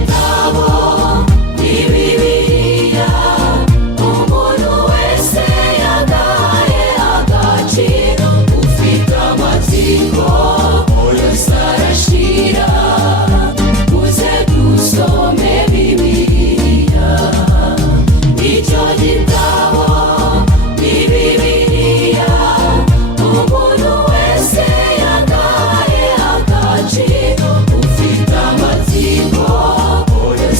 gitabo ni Bibiliya, umuntu wese yagaye agaciro. Ufite amatsiko yose arashira, muze dusome Bibiliya. Icyo gitabo ni Bibiliya, umuntu wese yagaye agaciro. Ufite amatsiko yose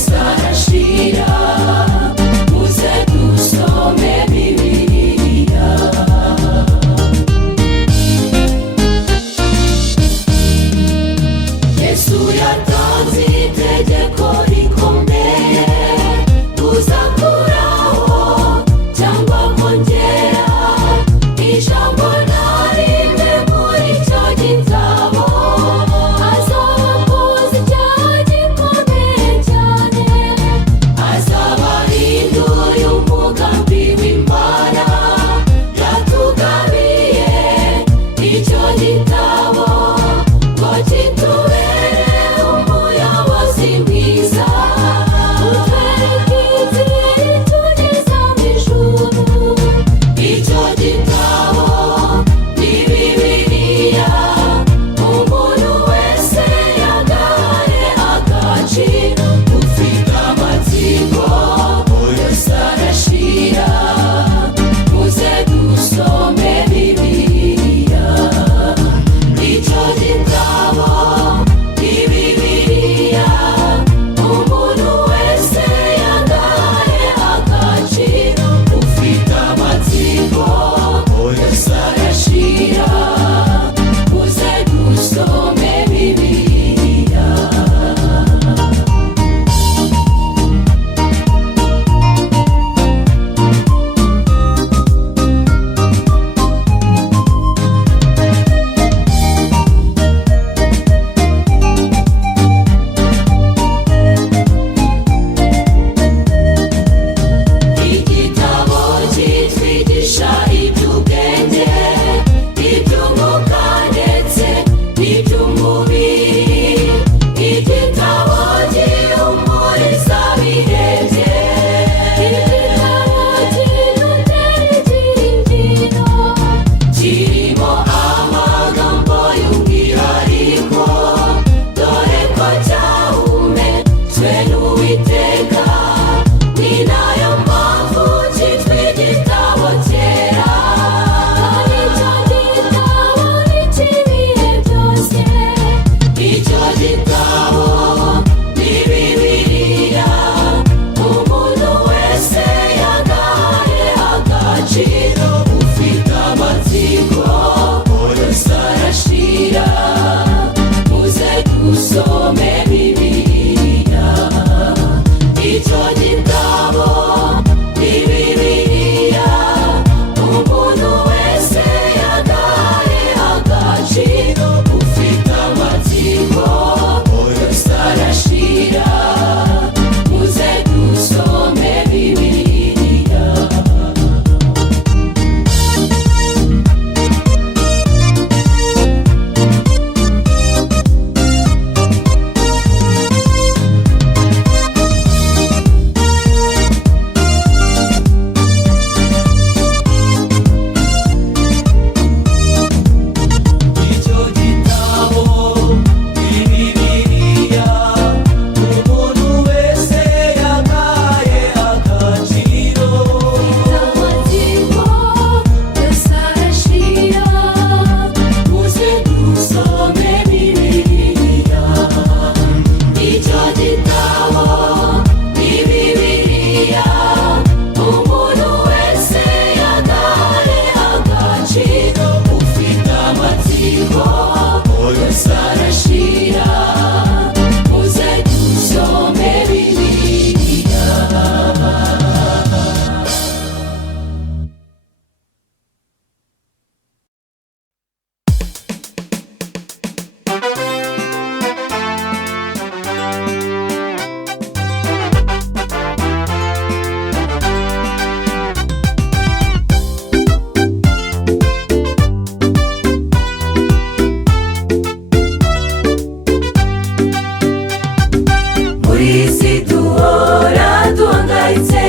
isi duhora duhangayitse,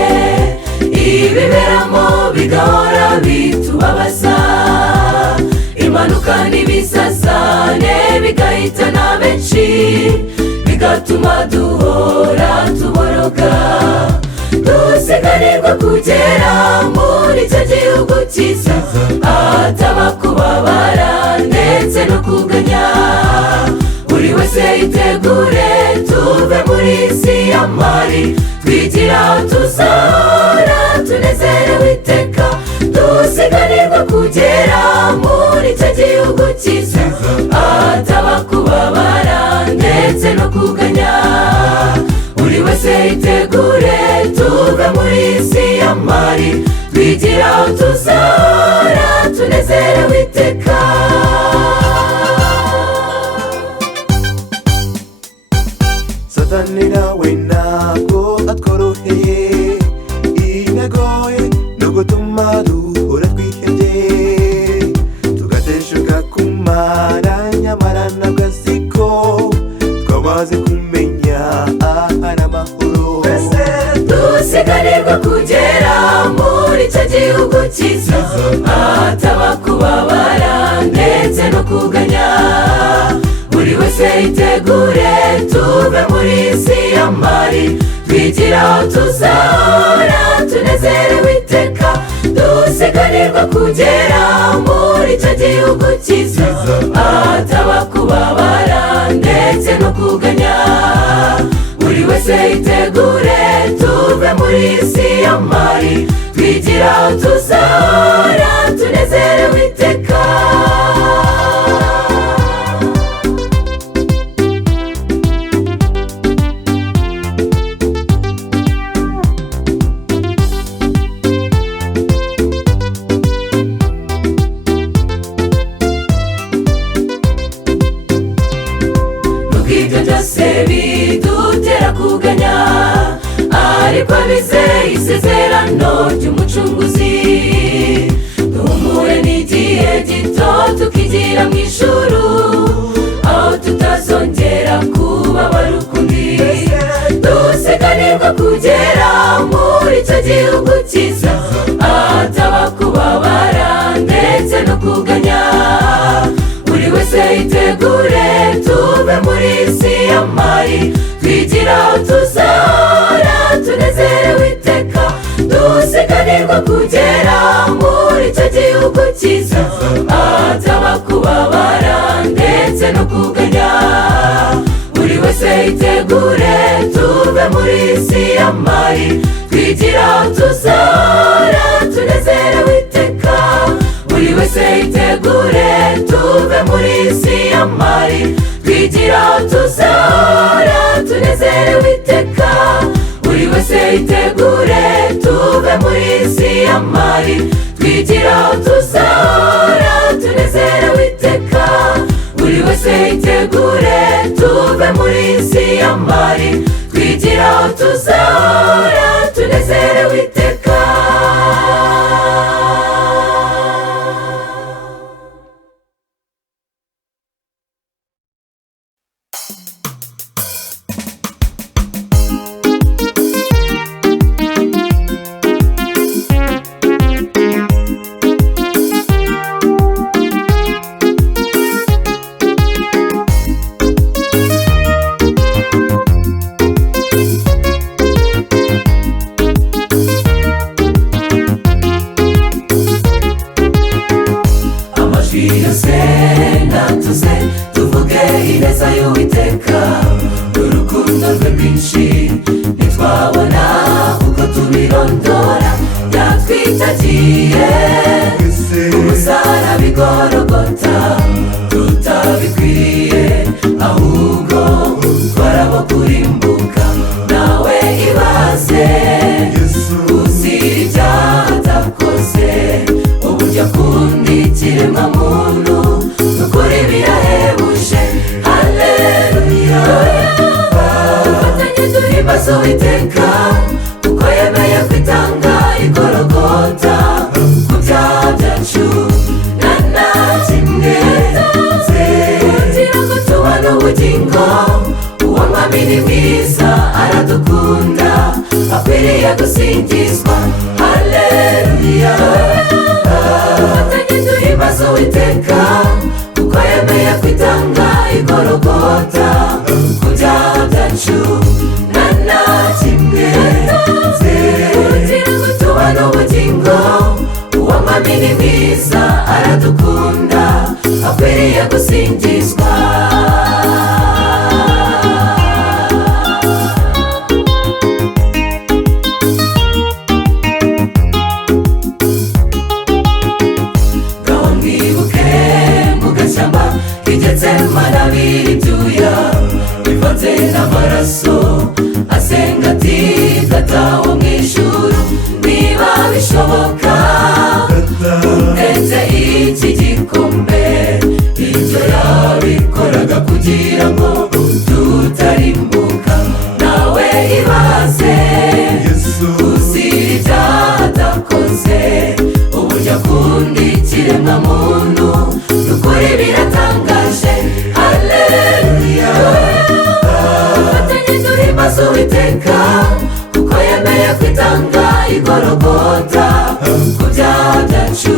ibiberamo bigahora bitubabaza, impanuka n'ibisazane bigahitana benshi, bigatuma duhora tuboroga, dusiganirwa kugera muri icyo gihugu cyiza, hataba kubabara ndetse no kuganya. Buri wese yitegure tuve muri isi y'amari, twigira aho tuzahora tunezerewe iteka, dusiganirwa kugera muri icyo gihugu cyiza, hataba kubabara ndetse no kuganya. Buri wese yitegure tuve muri isi y'amari, twigira aho tuzahora tunezerewe iteka. Satani nawe ntabwo atworoheye, intego ye ni ugutuma duhora twihebye, tugateshuka ku Mana, nyamara ntabwo azi ko twamaze kumenya ahari amahoro. Dusiganirwa kugera muri icyo gihugu cyiza, hataba kubabara ndetse no kuganya. Buri wese yitegure tuve muri isi y'amari, twigira aho tuzahora tunezerewe iteka, dusiganirwa kugera muri icyo gihugu cyiza, hataba kubabara ndetse no kuganya. Buri wese yitegure tuve muri isi y'amari, twigira aho tuzahora tunezerewe iteka. Ibyo byose bidutera kuganya, ariko abizeye isezerano ry'umucunguzi, duhumure n'igihe gito tukigira mu ijuru, aho tutazongera kubabara ukundi. Dusiganirwa kugera muri icyo gihugu cyiza, hataba kubabara ndetse no kuganya. Buri wese yitegure tuve muri isi y'amari, twigira aho tuzahora tunezerewe iteka, dusiganirwa kugera muri icyo gihugu cyiza, hataba kubabara ndetse no kuganya. Buri wese yitegure tuve muri isi y'amari, twigira aho tuzahora tunezerewe iteka. Buri wese yitegure tuve muri isi y'amari, twigira aho tuzahora tunezerewe iteka. Buri wese yitegure tuve muri isi y'amari, twigira aho tuzahora tunezerewe iteka. Buri wese yitegure tuve muri isi y'amari, twigira aho tuzahora tunezerewe iteka. Tuvuge ineza y'Uwiteka, urukundo rwe rwinshi ntitwabona uko tubirondora, yatwitagiye umusaraba i Gologota, tutabikwiye ahubwo twarabo kurimbuka. Nawe ibaze uzira ibyaha atakoze, uburyo akunda ikiremwamuntu, nukuri birahebuje. Haleluya, dufatanye duhimbaza Uwiteka, kuko yemeye kwitanga i Gologota ku byaha byacu, nta na kimwe kugira ngo tubone ubugingo. Uwo mwami ni mwiza, aradukunda akwiriye gusingizwa haleluya fatanye duhimbaze Uwiteka kuko yemeye kwitanga igorogota ku byaha byacu nta kimwe kugira ngo tubone ubugingo uwo mwami ni mwiza aradukunda akwiriye gusingizwa ngaho mwibuke mu gashyamba k'Igetsemane abira ibyuya bivanze n'amaraso asenga ati data wo mu ijuru niba bishoboka uneze iki gikombe ibyo yabikoraga kugira ngo tutarimbuka nawe ibaze uzira ibyaha atakoze uburyo akunda ikiremwamuntu n'ukuri biratangaje haleluya fatanye duhimbaze Uwiteka kuko yemeye kwitanga igorogota ku byaha byacu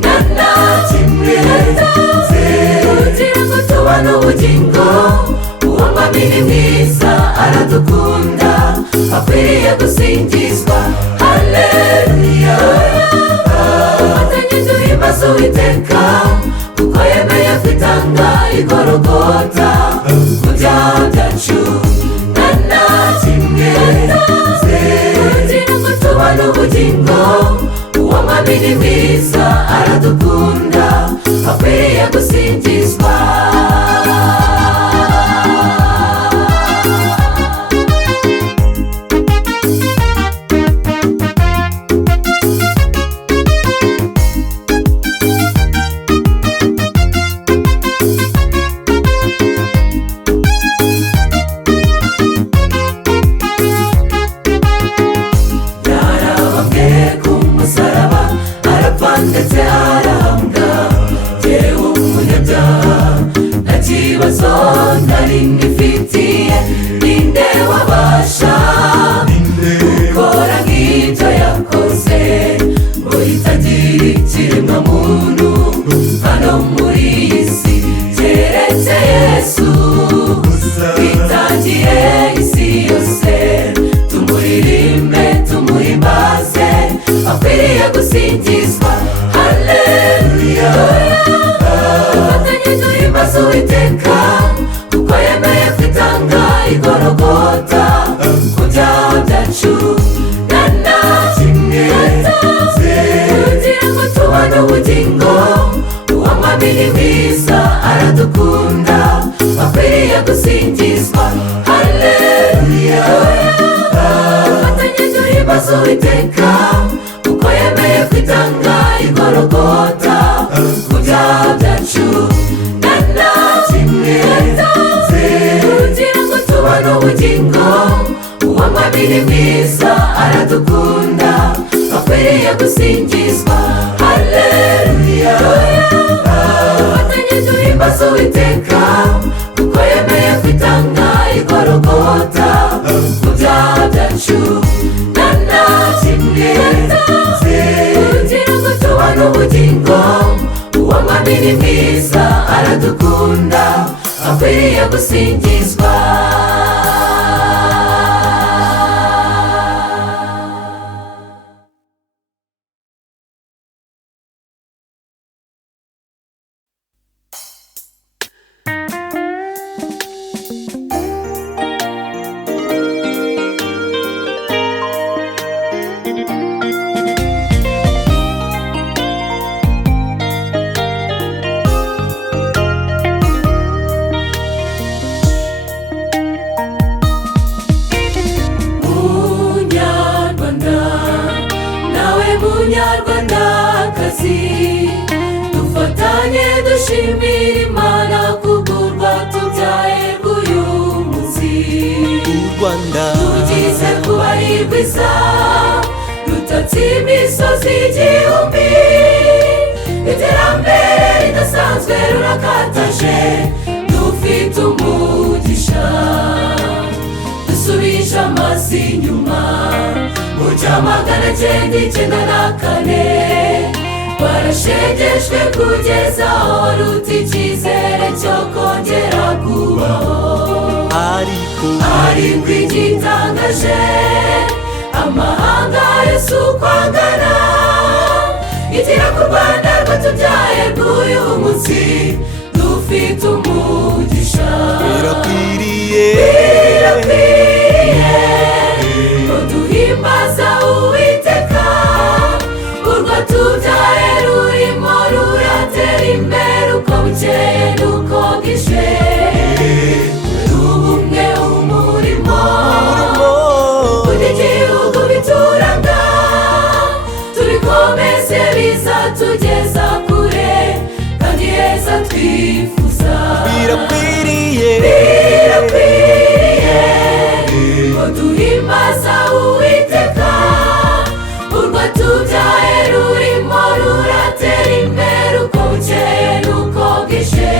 nta kimwe kugira ngo tubone ubugingo uwo mwami ni mwiza aradukunda akwiriye gusingizwa haleluya fatanye duhimbaze Uwiteka kuko yemeye kwitanga igorogota ku byaha byacu nta kimwe kugira ngo tubone ubugingo uwo mwami ni mwiza aradukunda akwiriye gusingizwa ndetse arahambwa jyewe umunyabyaha nta kibazo nari ngifitiye ninde wabasha gukora nk'ibyo yakoze ngo yitagira ikiremwamuntu hano muri iyi si keretse Yesu witangiye isi yose tumuririmbe tumuhimbaze akwiriye gusingizwa haleluya fatanye duhimbaze Uwiteka kuko yemeye kwitanga igorogota ku byaha byacu nta kimwe kugira ngo tubone ubugingo uwo mwami ni mwiza aradukunda akwiriye gusingizwa haleluya fatanye duhimbaze Uwiteka kuko yemeye kwitanga igorogota ku byaha byacu nta kimwe kugira ngo tubone ubugingo uwo mwami ni mwiza aradukunda akwiriye gusingizwa haleluya fatanye duhimbaze Uwiteka kuko yemeye kwitanga igorogota ku byaha byacu nta kimwe kugira ngo tubone ubugingo uwo mwami ni mwiza aradukunda akwiriye gusingizwa munyarwandakazi dufatanye dushimira Imana kugurwa tubyaye uyu munsi Rwanda tugize kuba rwiza rutatse imisozi igihumbi iterambere ridasanzwe rurakataje dufite umugisha dusubije amaso inyuma mu 1994 barashegeshwe kugeza aho ruta icyizere cyo kongera kubaho. ariko igitangaje amahanga yose uko angana itira ku Rwanda rwatubyaye rw'uyu munsi dufite umugisha. birakwiriye ko duhimbaza Uwiteka urwatubyaye rurimo ruratera imbere uko bukeye n'uko bwije. ubumwe umurimo igihugu bituranga tubikomeze bizatugeza kure kandi heza twifuza. birakwiriye ko duhimbaza Uwiteka urwatubyaye rurimo ruratera imbere uko bukeye n'uko bwije.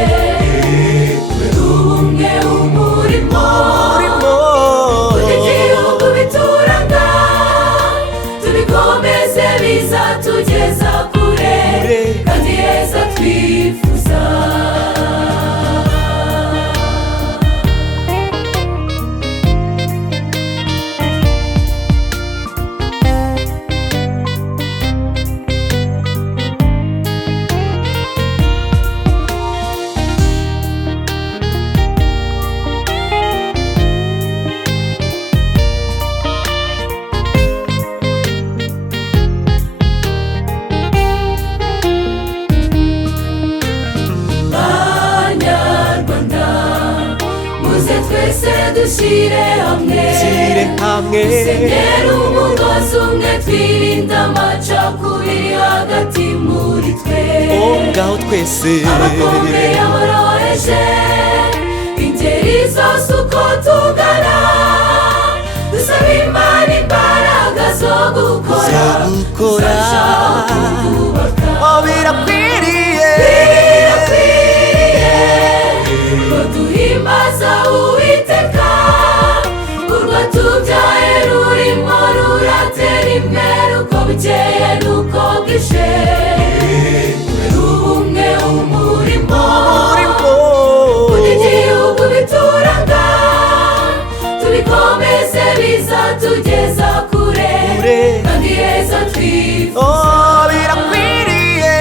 ubumwe umurimo igihugu bituranga tubikomeze bizatugeza kure kandi heza twifuza. dushyire hamwe dusenyere umugozi umwe twirinde amacakubiri hagati muri twe. ngaho twese abakomeye aboroheje ingeri zose uko tungana dusaba Imana imbaraga zo gukora kubaka. birakwiriye ko duhimbaza Uwiteka urwatubyaye rurimo ruratera imbere uko bukeye n'uko bwije. ubumwe umurimo igihugu bituranga tubikomeze bizatugeza kure kandi heza twifuza. birakwiriye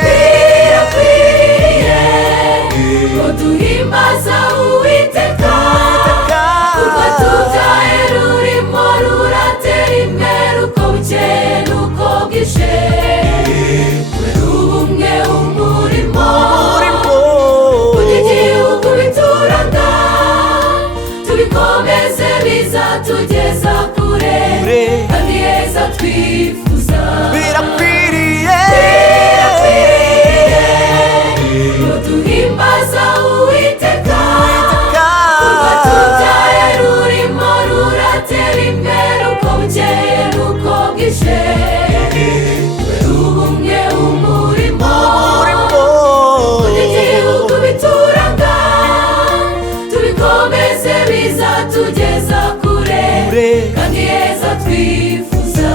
ko duhimbaza Uwiteka urwatubyaye rurimo ruratera imbere uko bukeye n'uko bwije. ubumwe umurimo igihugu bituranga tubikomeze bizatugeza kure kandi heza twifuza. birakwiriye ko duhimbaza Uwiteka urwatubyaye rurimo ruratera imbere uko bukeye n'uko bwije. ubumwe umurimo igihugu bituranga tubikomeze bizatugeza kure kandi heza twifuza.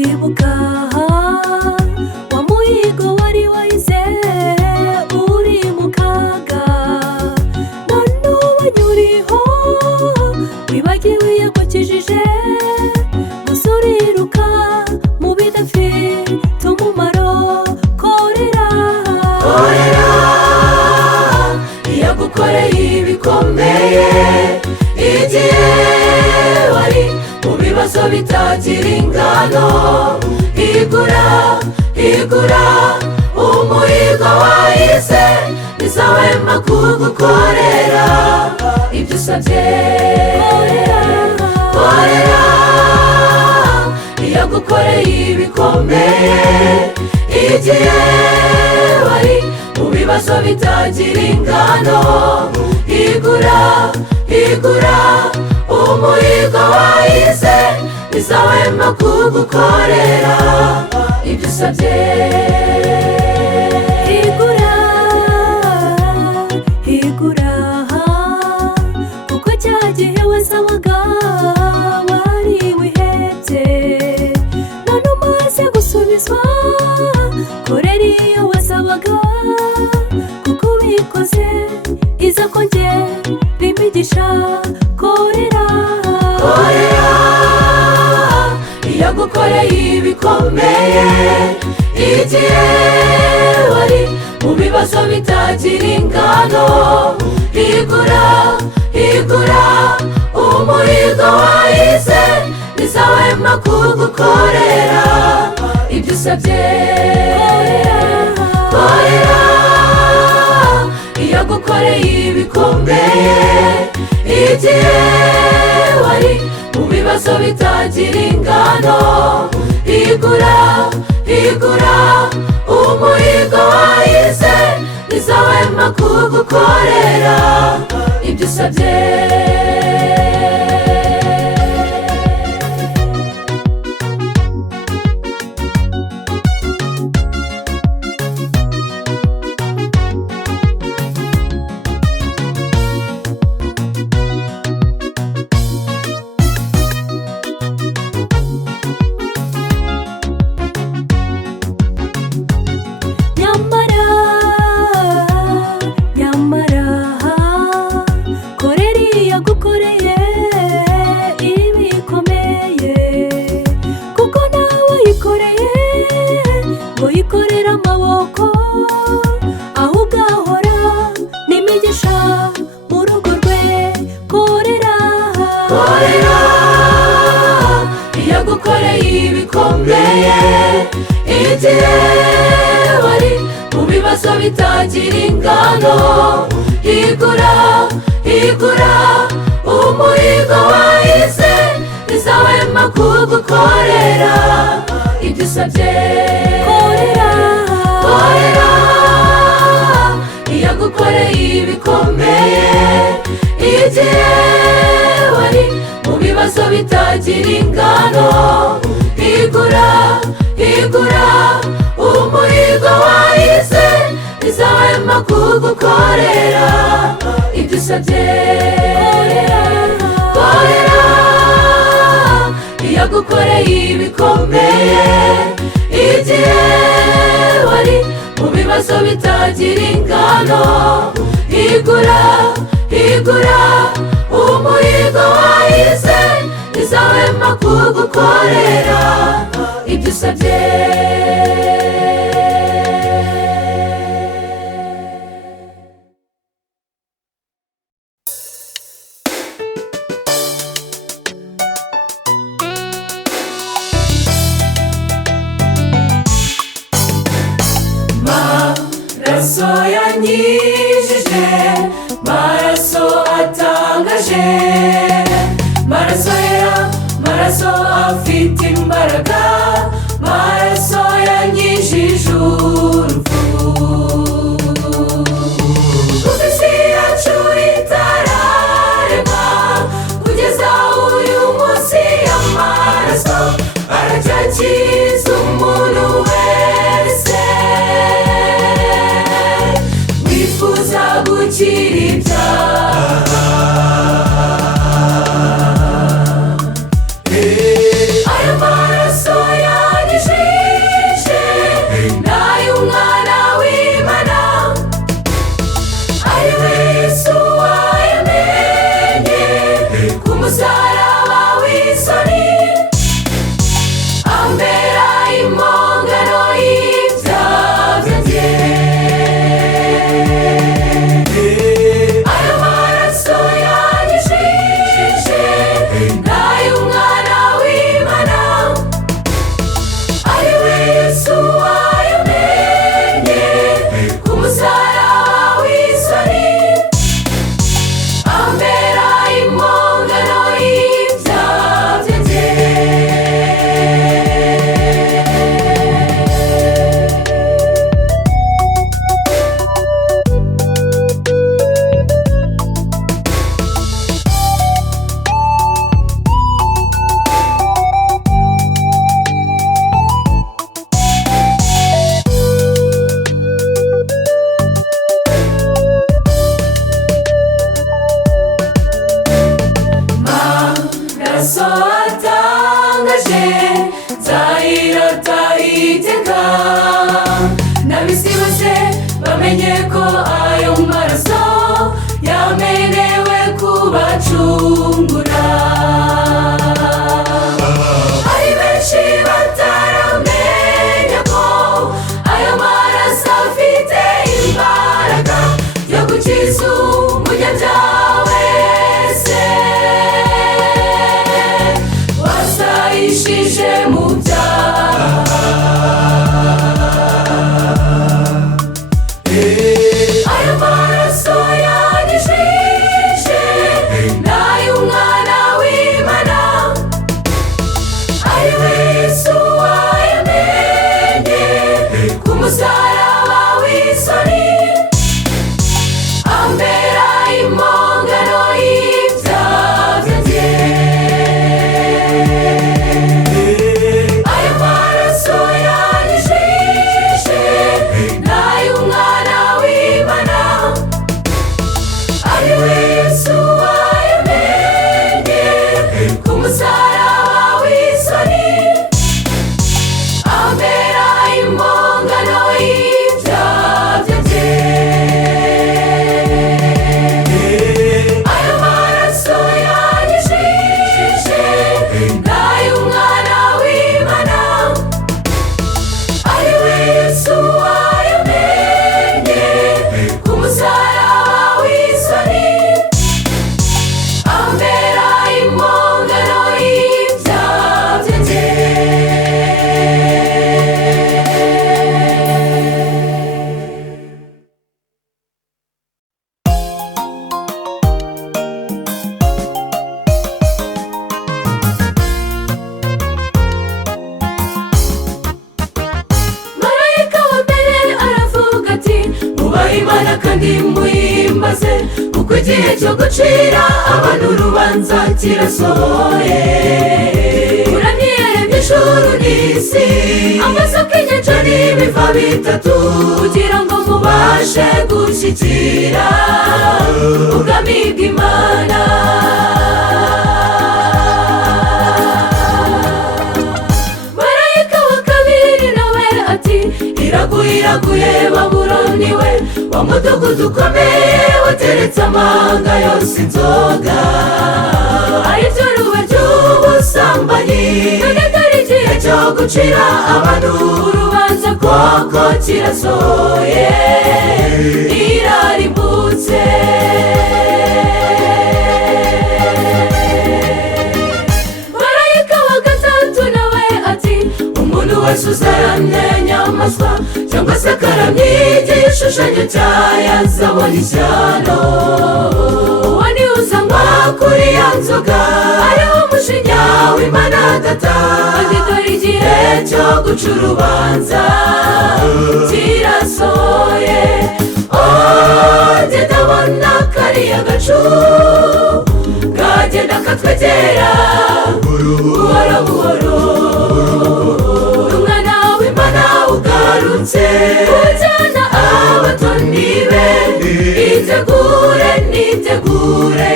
ibuka wa muhigo wari wahize uri mu kaga none ubanyuriho wibagiwe yakukijije gusa uriruka mu bidafite umumaro. korera yagukoreye ibikomeye igihe wari mu bibazo bitagira ingano. igura umuhigo wahize ntizahwema kugukorera ibyo usabye. Korera iyo agukoreye ibikomeye, igihe wari mu bibazo bitagira ingano, higura umuhigo wahize, ntizahwema kugukorera ibyo usabye. Higura kuko cya gihe wasabaga wari wihebye, none umaze gusubizwa. Korera iyo wasabaga kuko ubikoze iza kongera imigisha. Korera iyo agukoreye ibikomeye, igihe wari mu bibazo bitagira ingano, higura umuhigo wahize, ntizahwema kugukorera ibyo usabye. Korera iyo agukoreye ibikomeye, igihe wari mu bibazo bitagira ingano, higura umuhigo wahize, ntizahwema kugukorera ibyo usabye. Wikorera amaboko ahubwo ahora n'imigisha mu rugo rwe. Korera iyo agukoreye ibikomeye, igihe wari mu bibazo bitagira ingano, higura umuhigo wahize, ntizahwema kugukorera ibyo usabye. Korera iyo agukoreye ibikomeye, igihe wari mu bibazo bitagira ingano, higura umuhigo wahize, ntizahwema kugukorera ibyo usabye. Korera iyo agukoreye ibikomeye, igihe wari mu bibazo bitagira ingano, higura umuhigo wahize, ntizahwema kugukorera ibyo usabye. Maraso yanyijije, maraso atangaje, maraso yera, maraso afite imbaraga, maraso yanyijije urupfu. Kuko isi yacu itararema, kugeza uyu munsi amaraso aracyakiza umuntu wese wifuza gukira ibyaha. Aya maraso yanyijije n'ay'umwana w'Imana, ari we Yesu wayamenye ku musaraba w'isoni, ambera impongano y'ibyaha byanjye. kuko igihe cyo gucira abantu urubanza kirasohoye. Uramye yaremye ijuru n'isi, amasoko inyanja n'ibiva bitatu, kugira ngo mubashe gushyikira ubwami bw'Imana. Marayika wa kabiri nawe ati iraguye Babuloni we, wa mudugudu ukomeye wateretse amahanga yose inzoga, aribyo ruba ry'ubusambanyi. None dore igihe cyo gucira abantu urubanza koko kirasohoye, irarimbutse. Marayika wa gatatu nawe ati umuntu wese uzaramye inyamaswa cyangwa se akaramya igishushanyo cyayo azabona ishyano. Uwo ni uzanywa kuri ya nzoga, ariwo mushinya w'Imana Data. Kandi dore igihe cyo guca urubanza kirasohoye. Njye ndabona kariya gacu kagenda katwegera buhoro buhoro. Umwana w'Imana ugarutse kujyana abatoni be. Nitegure twitegure.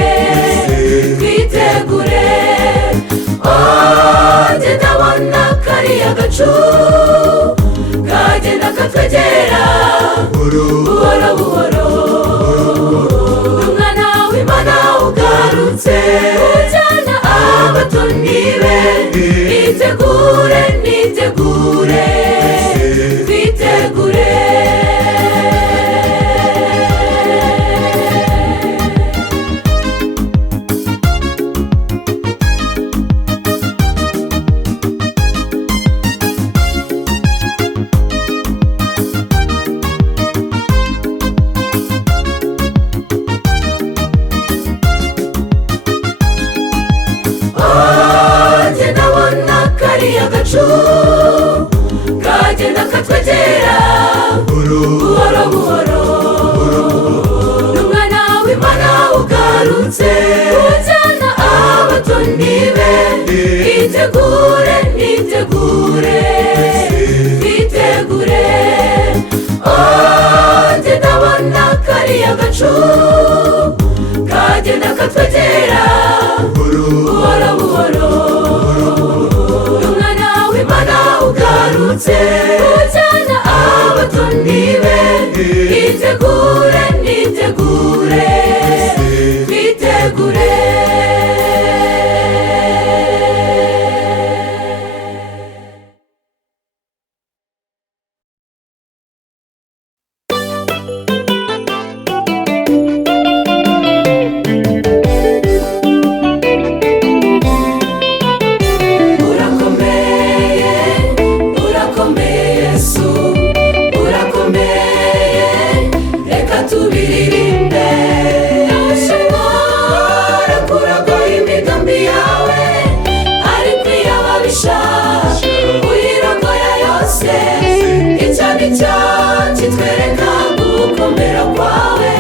Njye ndabona kariya gacu kagenda katwegera buhoro buhoro. Umwana w'Imana ugarutse kujyana abatoni be. Nitegure twitegure. Njye ndabona kariya gacu kagenda katwegera buhoro buhoro. N'umwana w'Imana ugarutse kujyana abatoni be. Nitegure twitegure. Njye ndabona kariya gacu kagenda katwegera buhoro buhoro. N'umwana w'Imana ugarutse kujyana abatoni be. Nitegure twitegure. Kitwereka gukomera kwawe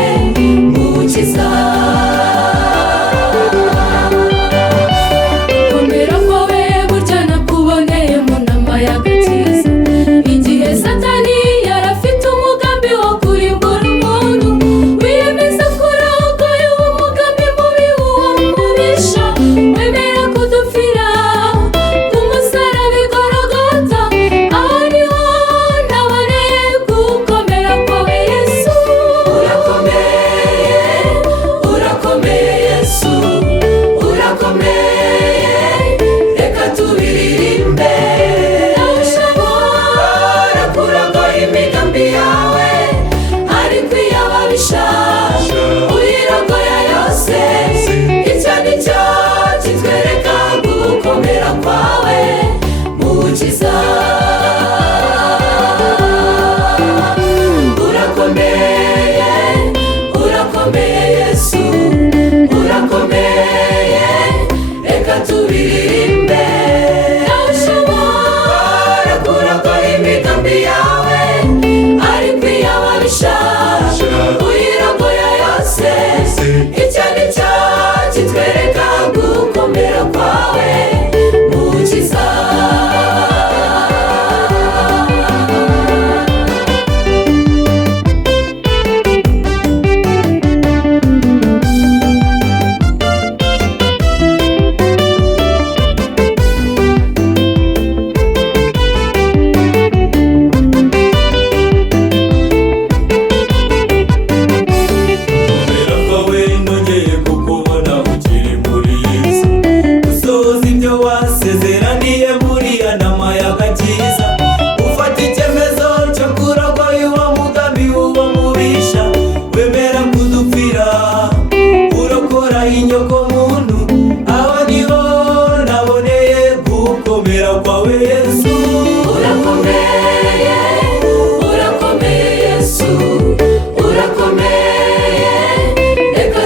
Mukiza. Gukomera kwawe burya nakuboneye mu nama y'agakiza, igihe Satani yarafite umugambi wo kurimbura umuntu. Wiyemeza kurogoya uwo mugambi mubi w'uwo mubisha, wemera kudupfira ku musaraba i Gologota. Aho niho naboneye gukomera kwawe Yesu. Urakomeye icyo ni cyo kitwereka gukomera kwawe mukiza. Urakomeye Yesu, urakomeye, reka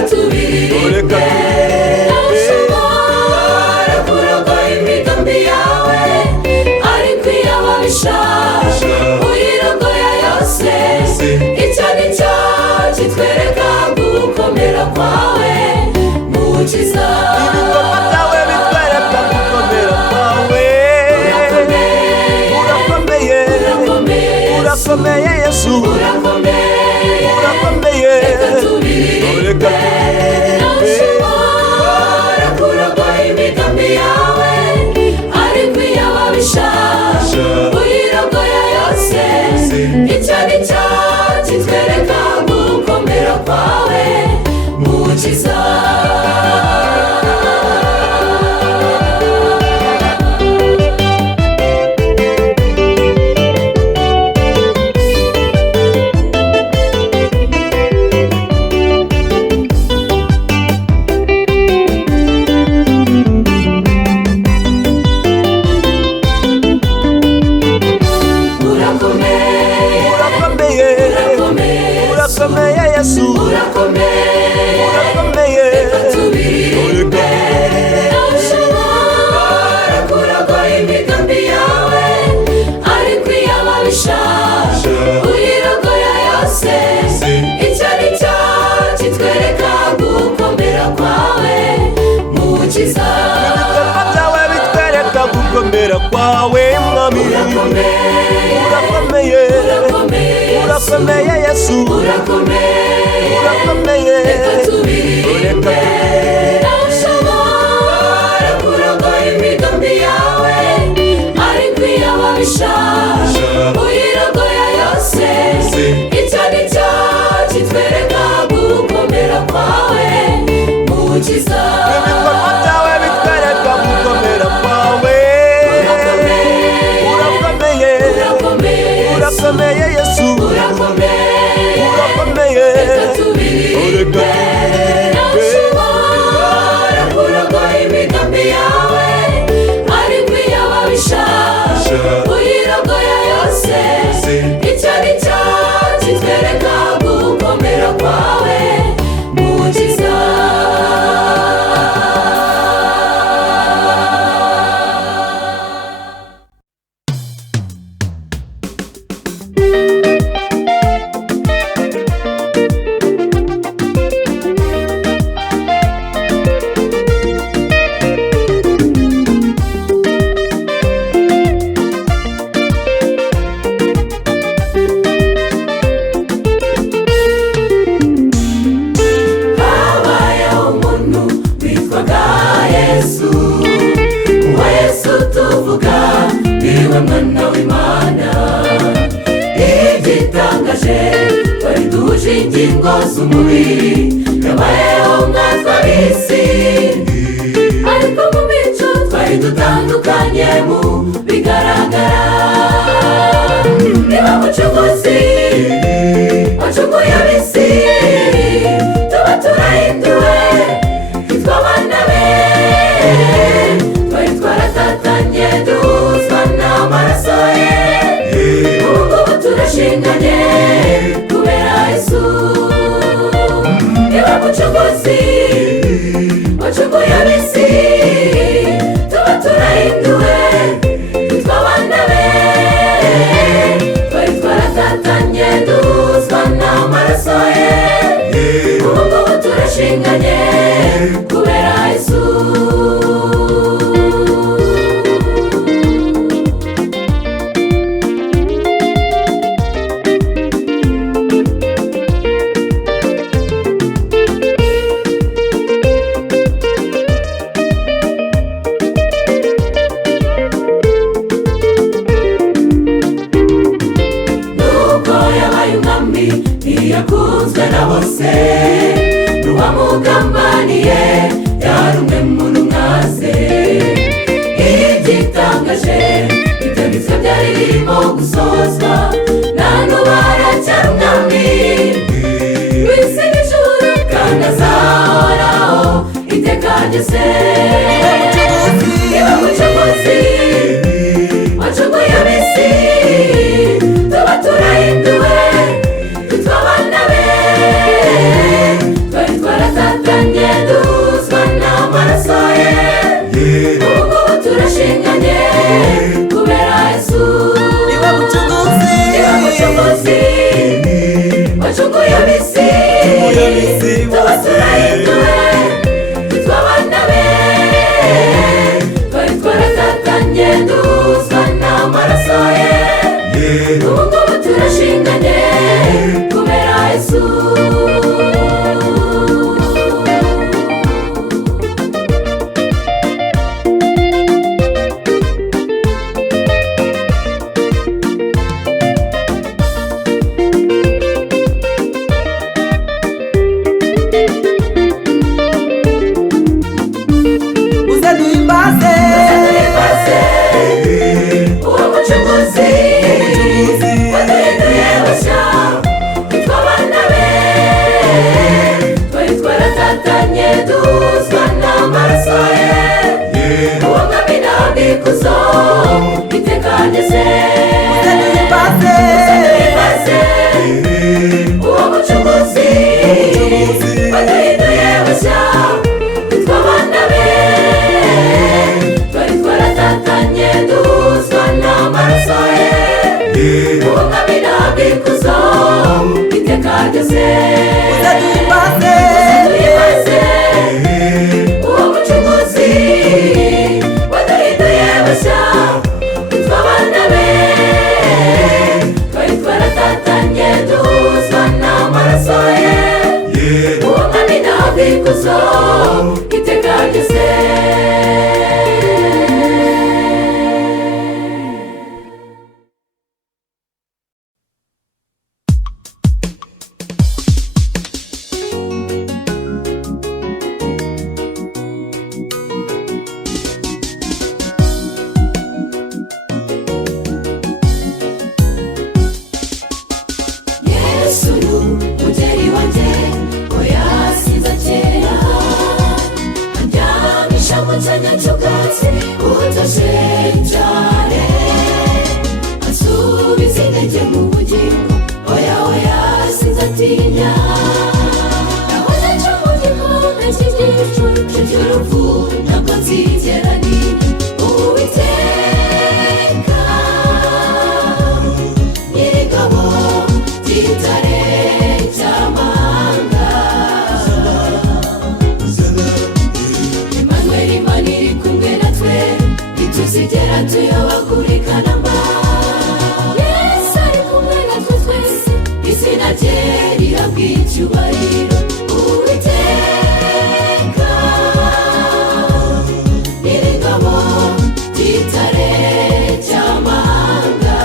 ushobora kurogoya imigambi yawe, ariko iyo ababisha uyirogoya yose. Icyo ni cyo kitwereka gukomera kwawe mukiza. Urakomeye Yesu, urakomeye, ushobora kurogoya imigambi yawe, ariko iyo ababisha uyirogoya yose. Icyo ni cyo kitwereka gukomera kwawe mukiza. ibikorwa byawe bitwereka gukomera kwawe mwami. Urakomeye, urakomeye Yesu, urakomeye, reka tubiririmbe. Ushobora kurogoya imigambi yawe, ariko iyo ababisha uyirogoya yose. Icyo ni cyo kitwereka gukomera kwawe mukiza. ibikorwa byawe bitwereka gukomera kwawe. Urakomeye, urakomeye Yesu, urakomeye, reka tubiririmbe. Ushobora kurogoya imigambi yawe, ariko iyo ababisha uyirogoya yose. Icyo ni cyo kitwereka gukomera kwawe mukiza. Mwana w'Imana igitangaje, twari duhuje ingingo z'umubiri, yabayeho nkatwe ab'isi, ariko mu mico twari dutandukanye mu bigaragara. Niba mucunguzi wacunguye ab'isi, tuba turahinduwe twitwa abana be. Twari twaratatanye duhuzwa n'amaraso ye, ubu ngubu turashinganye kubera Yesu. Niba mucunguzi wacunguye ab'isi, tuba turahinduwe twitwa abana be. Twari twaratatanye duhuzwa n'amaraso ye, ubu ngubu turashinganye turashinganye kubera Yesu. Yakunzwe na bose n'uwamugambaniye yarumwe mu ntumwaze. Igitangaje ibyo nivyo byari birimo gusozwa, nta n'ubu aracyari umwami w'isi n'ijuru, kandi azahoraho iteka ryose. Niwe mucunguzi wacunguye ab'isi, tuba turahinduwe abana be, twari twaratatanye duhuzwa n'amaraso ye. Ubu turashinganye kubera Yesu. Niwe mucunguzi wacunguye ab'isi, tuba turahinduwe twitwa abana be, twari twaratatanye duhuzwa n'amaraso ye. Ubu turashinganye kubera Yesu. Uzaduhimbaze uwo mucunguzi waduhinduye bashya, twitwa abana be, twari twaratatanye duhuzwa n'amaraso ye. Uwo mwami nahabwa ikuzo iteka ryose. Uzaduhimbaze uwo mucunguzi waduhinduye bashya, twitwa abana be, twari twaratatanye duhuzwa n'amaraso ye. Uwo mwami nahabwa ikuzo iteka ryose. Uzaduhimbaze uwo mucunguzi waduhinduye bashya, twitwa abana be, twari twaratatanye duhuzwa n'amaraso ye. Uwo mwami nahabwa ikuzo iteka ryose. Yesu mugeri wanjye, oya sinza kera, andyamisha mu cyanya cy'ubwatsi butoshe cyane, ansubiza intege mu bugingo, oya oya sinzatinya. Nahoze nca mu gikombe cy'igicu cy'urupfu, ntabwo nzigera ntinya. Uwiteka nyir'ingabo, gitare cy'amahanga, Emmanuel, Imana iri kumwe natwe, ntituzigera tuyobagurikana mba. Yesu ari kumwe natwe twese, izina rye rihabwa icyubahiro. Uwiteka nyir'ingabo, gitare cy'amahanga,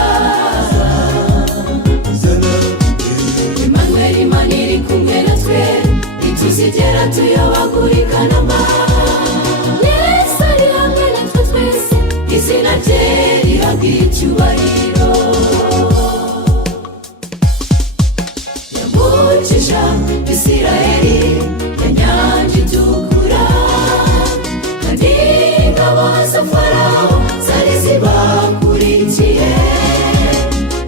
Emmanuel, Imana iri kumwe natwe, ntituzigera tuyobagurikana mba. Yesu ari hamwe natwe twese, izina rye rihabwa icyubahiro. Yambukije Isiraheli ya nyanja itukura, kandi ingabo za Farawo zari zibakurikiye.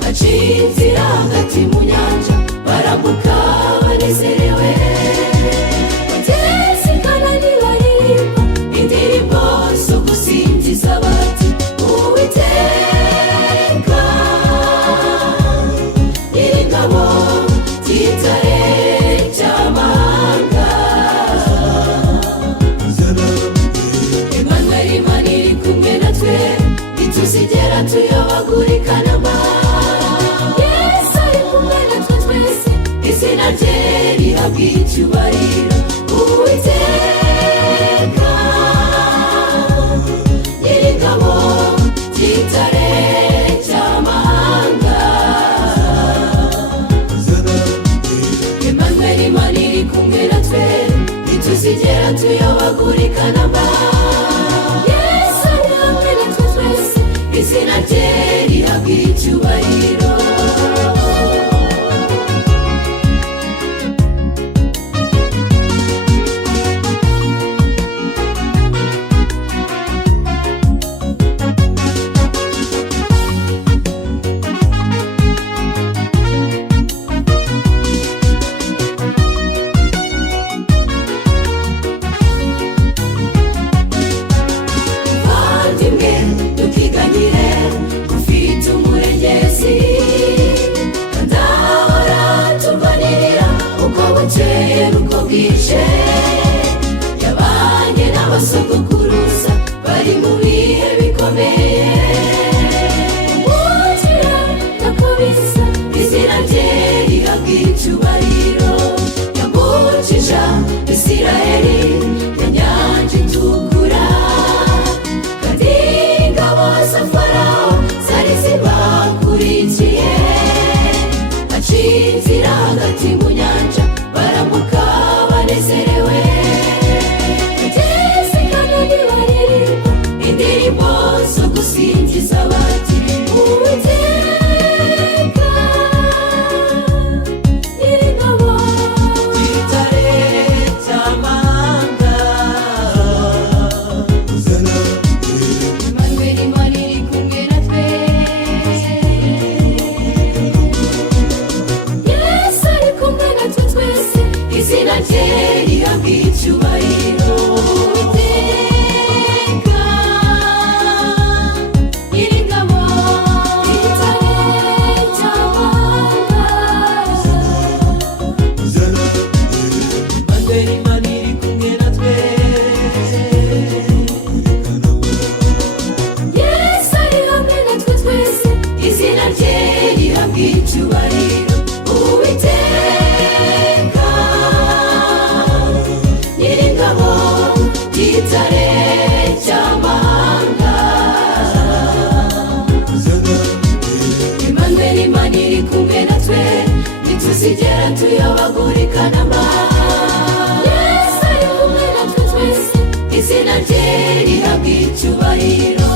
Aciye inzira hagati mu nyanja, barambuka banezerewe. Bateze Kanani baririmba indirimbo zo gusingiza bati, Uwiteka icyubahiro. Uwiteka Nyiringabo, gitare cy'amahanga, Emmanuel, Imana iri kumwe natwe, ntituzigera tuyobagurika namba. Yesu ari hamwe natwe twese, izina rye rihabwa icyubahiro. Yabanye n'abasogokuruza bari mu bihe bikomeye, umukira nakubisa, izina rye rihabwa icyubahiro. Yambukije Isiraheli mu nyanja itukura, kandi ingabo za Farawo zari zibakurikiye. Aciye inzira hagati mu nyanja, barambuka banezerewe. Bageze i Kanani baririmba indirimbo zo gusingiza bati, Uwiteka Nyiringabo, gitare cy'amahanga, Emmanuel, Imana iri kumwe natwe. Yesu ari kumwe natwe twese, izina rye rihabwa icyubahiro. Uwiteka Nyiringabo, gitare cy'amahanga, Emmanuel, Imana iri kumwe natwe. Yesu ari hamwe natwe twese, izina rye rihabwa icyubahiro. Uwiteka Nyiringabo, gitare cy'amahanga, Emmanuel, Imana iri kumwe natwe, ntituzigera tuyobagurika namba. Yesu ari kumwe natwe twese, izina rye rihabwa icyubahiro.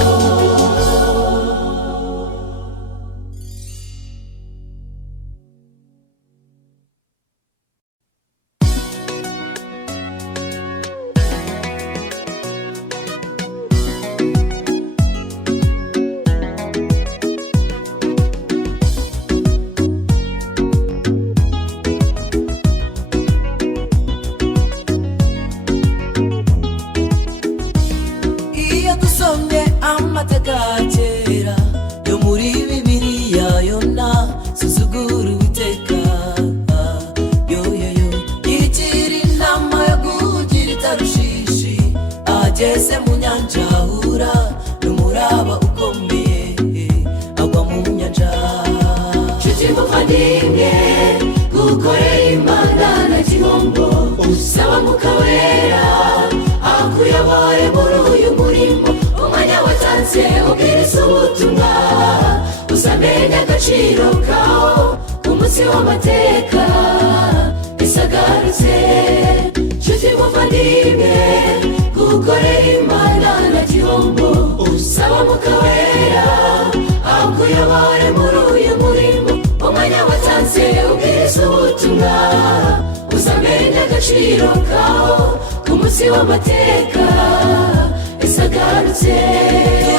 Iyo dusomye amateka kera yo muri Bibiliya, Yona suzugura Uwiteka, yoyoyo yigira inama yo kugira itarushishi. Ageze mu nyanja ahura n'umuraba ukomeye, agwa mu nyanja. Nshuti muvandimwe, gukorera Imana na gihombo, usaba Mwuka Wera akuyobore muri uyu murimo. Umwanya watanze ubwiriza ubutumwa, uzamenya agaciro kawo ku munsi w'amateka isagarutse. Nshuti muvandimwe, gukorera Imana na gihombo, usaba Mwuka Wera akuyobore muri uyu murimo. Umwanya watanze ubwiriza ubutumwa, uzamenya agaciro kawo ku munsi w'amateka isagarutse.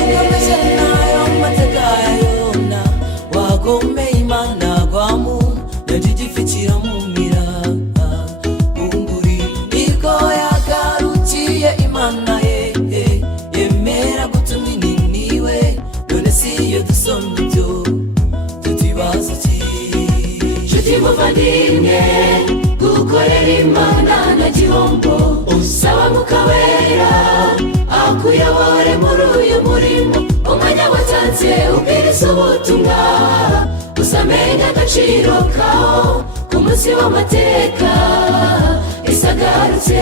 Dukomeje n'ayo mateka ya Yona, wagomeye Imana agwamo, nyanja igifi kiramumira. Bunguri niko yagarukiye Imana ye, yemera gutuma ininiwe. None si iyo dusomye ibyo tutibaza iki? Nshuti muvandimwe, gukorera Imana na gihombo, usaba Mwuka Wera akuyobore muri uyu murimo. Umwanya watanze ubwiriza ubutumwa, uzamenya agaciro kawo ku munsi w'amateka isagarutse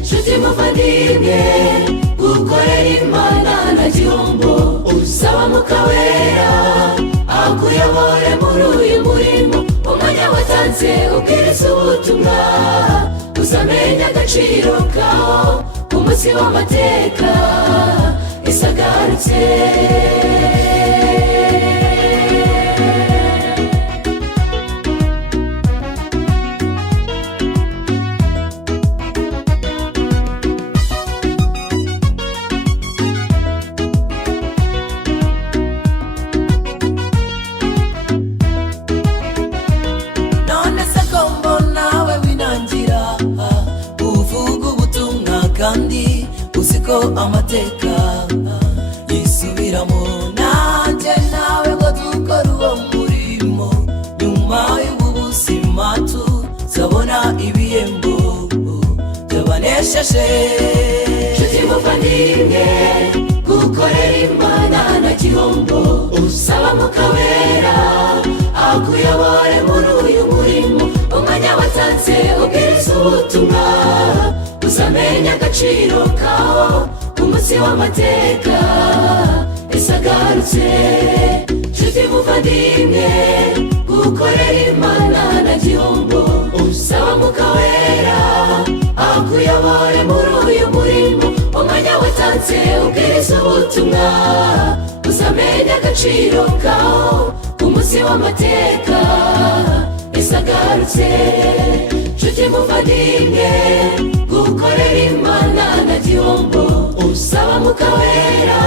nshuti muvandimwe gukorera Imana nta gihombo usaba Mwuka Wera akuyobore muri uyu murimo umwanya watanze ubwiriza ubutumwa uzamenya agaciro kawo ku munsi w'amateka isagarutse amateka yisubiramo nanjye nawe ngo dukore uwo murimo nyuma y'ubu buzima tuzabona ibihembo by'abanesheje nshuti muvandimwe gukorera Imana nta gihombo usaba Mwuka Wera akuyobore muri uyu murimo umwanya watanze ubwiriza ubutumwa uzamenya agaciro kawo ku munsi w'amateka isagarutse nshuti muvandimwe gukorera Imana nta gihombo usaba Mwuka Wera akuyobore muri uyu murimo umwanya watanze ubwiriza ubutumwa uzamenya agaciro kawo ku munsi w'amateka isagarutse nshuti muvandimwe gukorera Imana nta gihombo usaba Mwuka Wera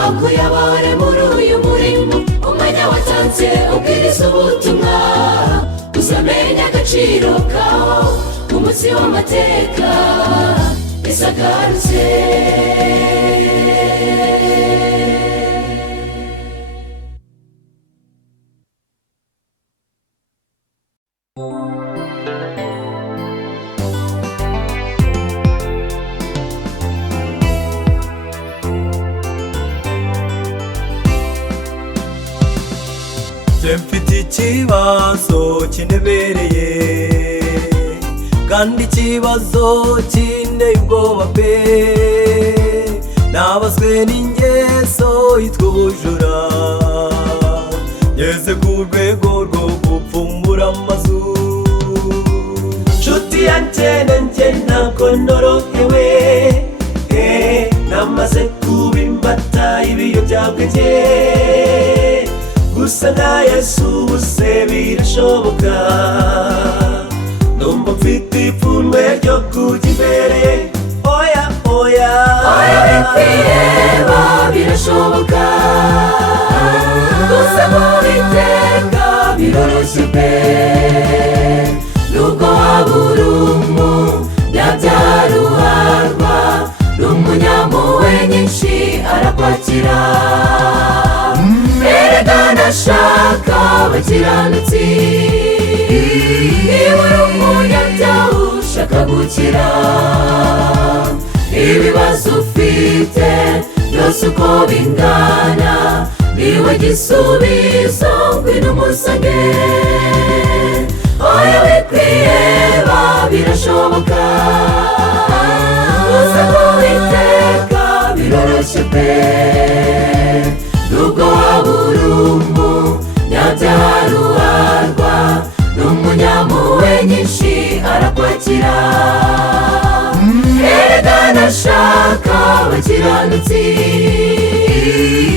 akuyobore muri uyu murimo umwanya watanze ubwiriza ubutumwa uzamenya agaciro kawo ku munsi w'amateka isagarutse mfite ikibazo kinebereye kandi ikibazo kinteye ubwoba pe nabazwe n'ingeso yitwa ubujura ngeze ku rwego rwo gupfumbura amazu nshuti yanjye nanjye ntabwo norohewe namaze kuba imbata y'ibiyobyabwenge gusa na Yesu bose birashoboka numva mfite ipfunwe ryo kujya imbere oya oya oya bikwiheba birashoboka gusa mu Uwiteka biroroshye pe nubwo waba uri umunyabyaha n'umunyampuhwe nyinshi arakwakira erega ndashaka abakiranutsi niba uri umunyabyaha ushaka gukira ibibazo ufite byose uko bingana niwe gisubizo ngwino umusange oya wikwiheba birashoboka gusa mu Uwiteka biroroshye pe nubwo waba uri umunyabyaha n'umunyampuhwe nyinshi arakwakira erega ndashaka abakiranutsi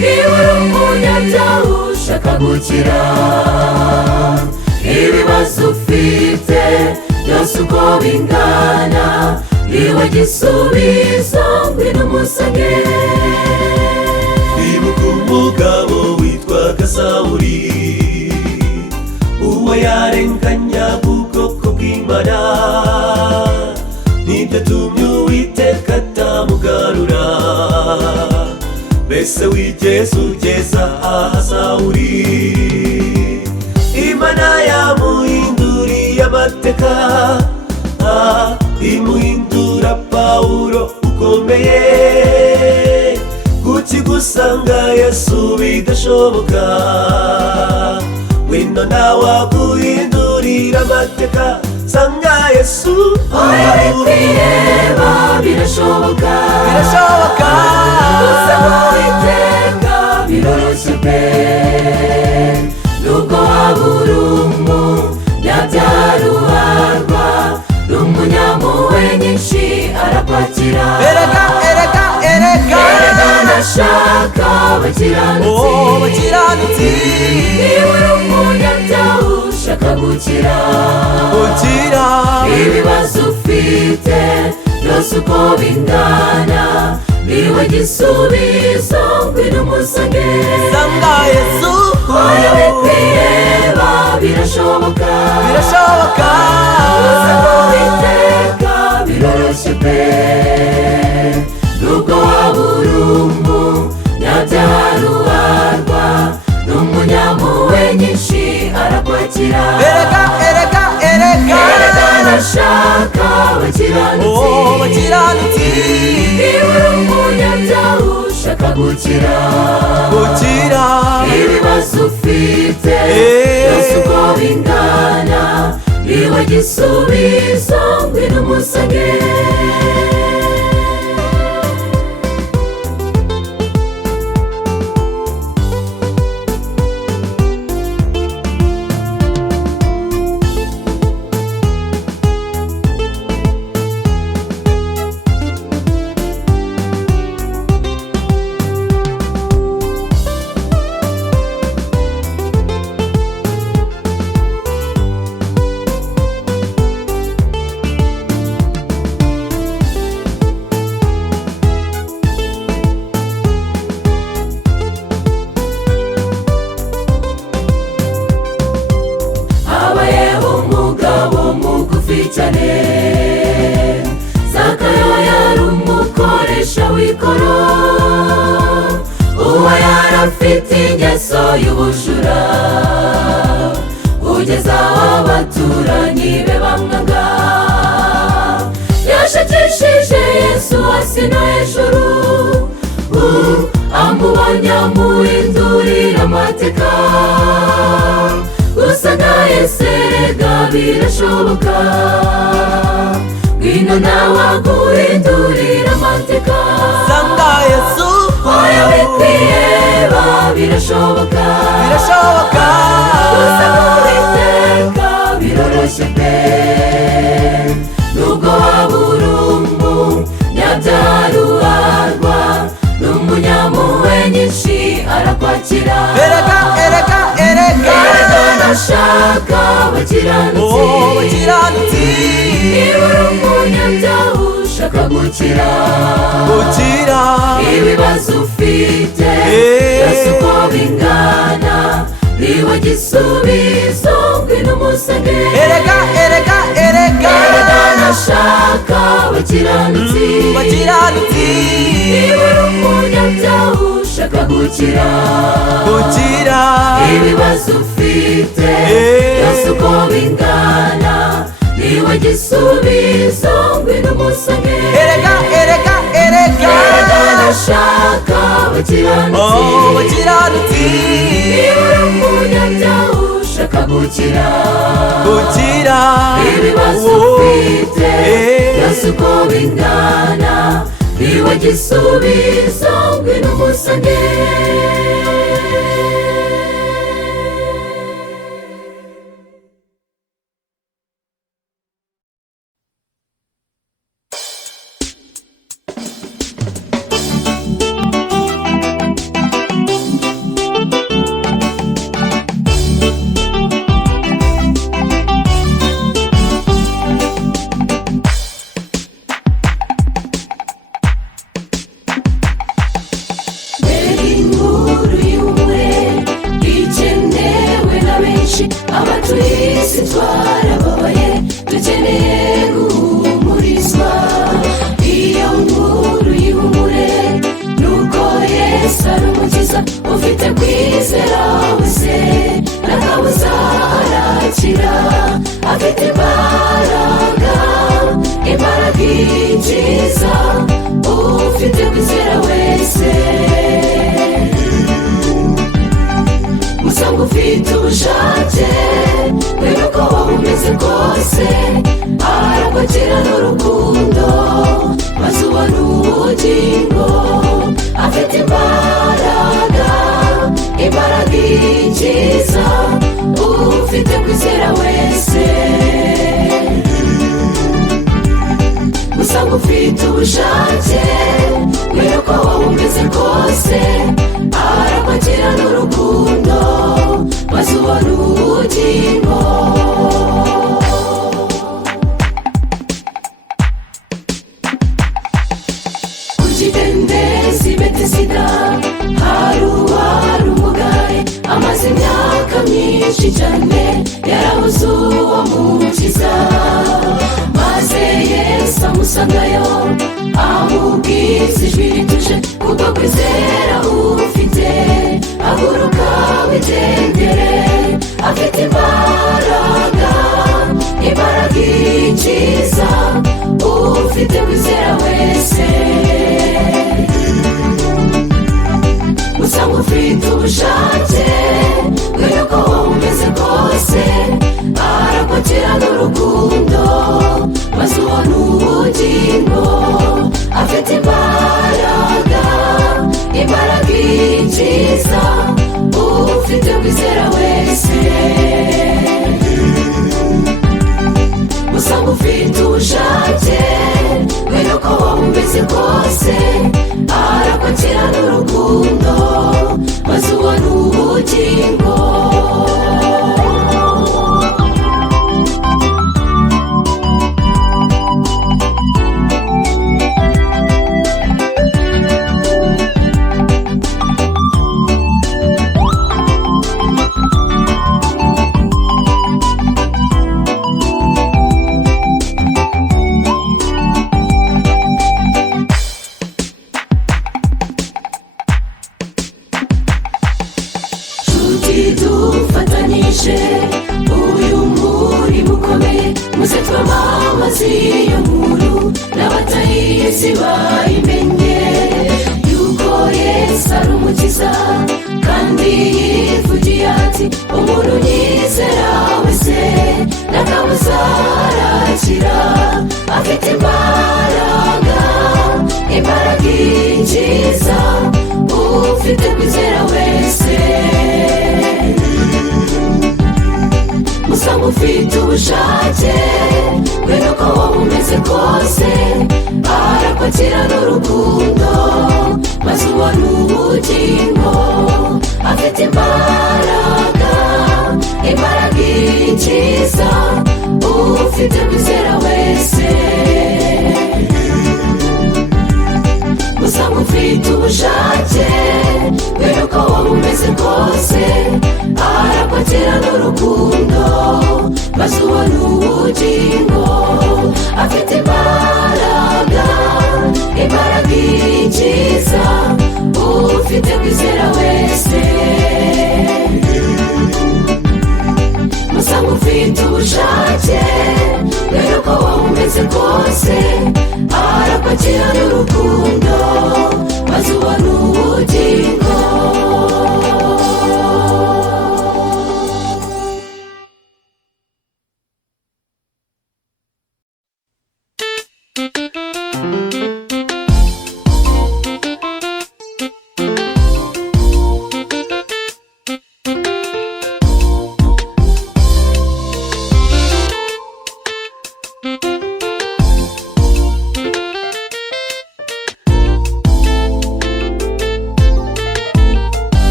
niba uri umunyabyaha ushaka gukira ibibazo ufite byose uko bingana niwe gisubizo ngwino umusange ibuka umugabo witwaga Sawuli uwo yarenganyaga ubwoko bw'Imana nibyo tumye Uwiteka atamugarura mbese wigeze ugeza aha Sawuli Imana yamuhinduriye amateka imuhindura Pawulo ukomeye kuki gusanga Yesu bidashoboka wino nawe aguhindurira amateka sanga Yesu oya bikwiheba birashoboka birashoboka gusa n'uwiteka biroroshye pe nubwo waba uri umunyabyaruharwa n'umunyampuhwe nyinshi arakwakira erega erega erega erega ndashaka abakiranutsi bakiranutsi niba uri umunyabyaha ushaka gukira gukira ibibazo ufite byose uko bingana niwe gisubizo ngwino umusange sanga Yesu oya wikwiheba birashoboka birashoboka gusa n'uwiteka biroroshye pe nubwo waba uri umunyabyaruharwa n'umunyampuhwe nyinshi arakwakira erega erega erega erega ndashaka abakiranutsi bakiranutsi niba uri umunyabyaha ushaka gukira gukira ibibazo ufite byose uko bingana niwe gisubizo ngwino umusange habayeho umugabo mugufi cyane Zakayo yari umukoresha w'ikoro uwo yari afite ingeso y'ubujura kugeza aho abaturanyi be bamwanga yashakishije Yesu hasi no hejuru amubonye amuhindurira amateka gusa na Yesu erega birashoboka ngwino nawe aguhindurira amateka sanga Yesu oya wikwiheba birashoboka birashoboka gusa n'uwiteka biroroshye pe nubwo waba uri umunyabyaruharwa n'umunyampuhwe nyinshi arakwakira erega erega erega erega ndashaka abakiranutsi bakiranutsi niba uri umunyabyaha ushaka gukira gukira ibibazo ufite byose uko bingana niwe gisubizo ngwino umusange erega erega erega erega ndashaka abakiranutsi bakiranutsi niba uri umunyabyaha ushaka gukira gukira ibibazo ufite byose uko bingana niwe gisubizo ngwino umusange erega erega erega erega ndashaka abakiranutsi bakiranutsi niba uri umunyabyaha ushaka gukira gukira ibibazo ufite byose uko bingana niwe gisubizo ngwino umusange ufite kwizera wese. Usanga ufite ubushake kubera uko waba umeze kose, arakwakira n'urukundo maze ubona ubugingo. Ku kidendezi Betesida hari umugaye amaze imyaka myinshi cyane yarabuze uwamukiza, maze Yesu amusangayo amubwiza ijwi rituje, kubwo kwizera ufite haguruka wigendere. Afite imbaraga ikiza, ufite kwizera wese. Usanga ufite ubushake bw'uko waba umeze kose, arakwakira n'urukundo maze ubona ubugingo. Afite imbaraga ikiza, ufite kwizera wese. Usanga ufite ubushake bw'uko waba umeze kose, arakwakira n'urukundo maze ubona ubugingo. Dufatanyije uyu murimo ukomeye, muze twamamaze iyo nkuru n'abatayizi bayimenye, yuko Yesu ari umukiza kandi yivugiye ati umuntu unyizera wese n'akabuza arakira. Afite imbaraga ikiza, ufite kwizera wese. Usanga ufite ubushake bw'uko waba umeze kose, arakwakira n'urukundo maze ubona ubugingo. Afite imbaraga ikiza, ufite kwizera wese. Usanga ufite ubushake bw'uko waba umeze kose, arakwakira n'urukundo maze ubona ubugingo. Afite imbaraga ikiza, ufite kwizera wese. Usanga ufite ubushake bw'uko waba umeze kose, arakwakira n'urukundo maze ubona ubugingo.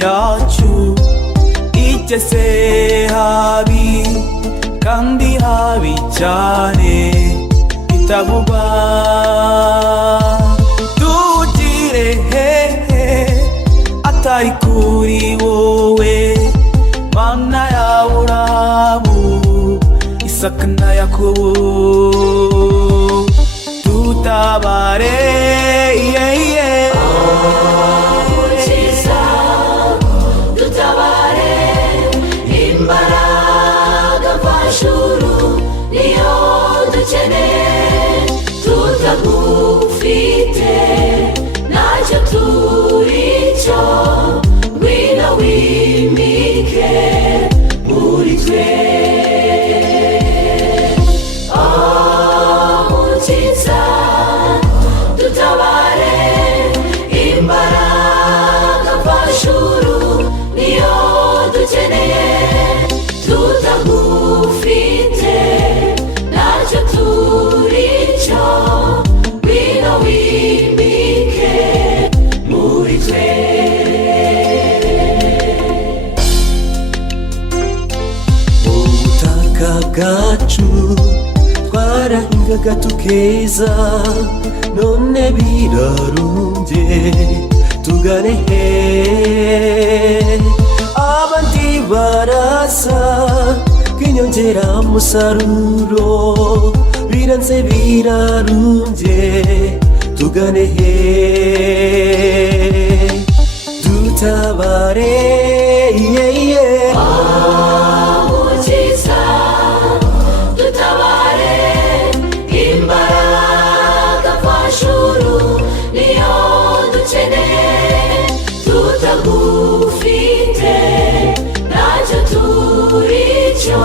yacu igeze habi kandi habi cyane bitavugwa. Tugire hehe atari kuri wowe, Mana ya Aburahamu, Isaka na Yakobo. Tutabare imbaraga mvajuru niyo dukeneye, tutagufite ntacyo turicyo. Ngwino wimike muri twe, Mukiza dutabare. Imbaraga iwacu twarahingaga tukeza, none birarumbye tugane he? Abandi barasa bw'inyongeramusaruro, biranze birarumbye tugane he? Dutabare Umukiza, dutabare, imbaraga mvajuru niyo dukeneye, tutagufite ntacyo turicyo,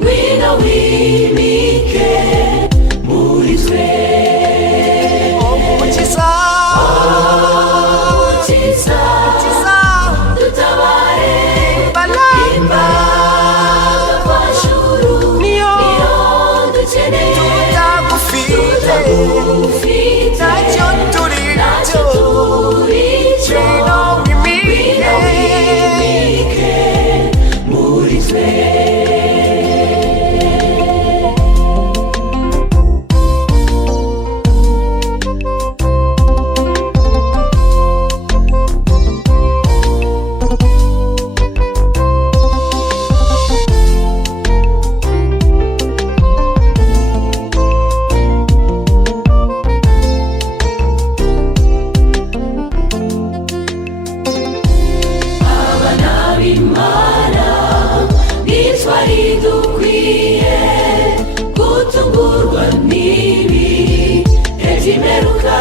ngwino wimike muri twe. Umukiza, Umukiza, dutabare, imbaraga mvajuru niyo dukeneye, tutagufite ntacyo turicyo, ngwino wimike muri twe. Imana ntitwari dukwiye gutungurwa n'ibi by'imperuka,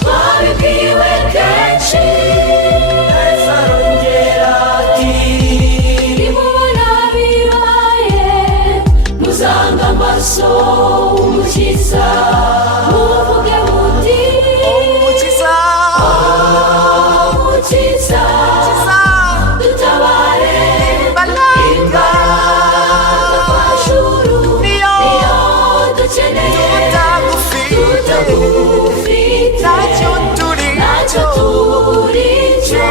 twabibwiwe kenshi. Yesu arongera ati, nimubona bibaye muzanga amaso Umukiza, muvuge muti Umukiza, Umukiza, dutabare, imbaraga mvajuru niyo dukeneye, tutagufite ntacyo ntacyo turicyo,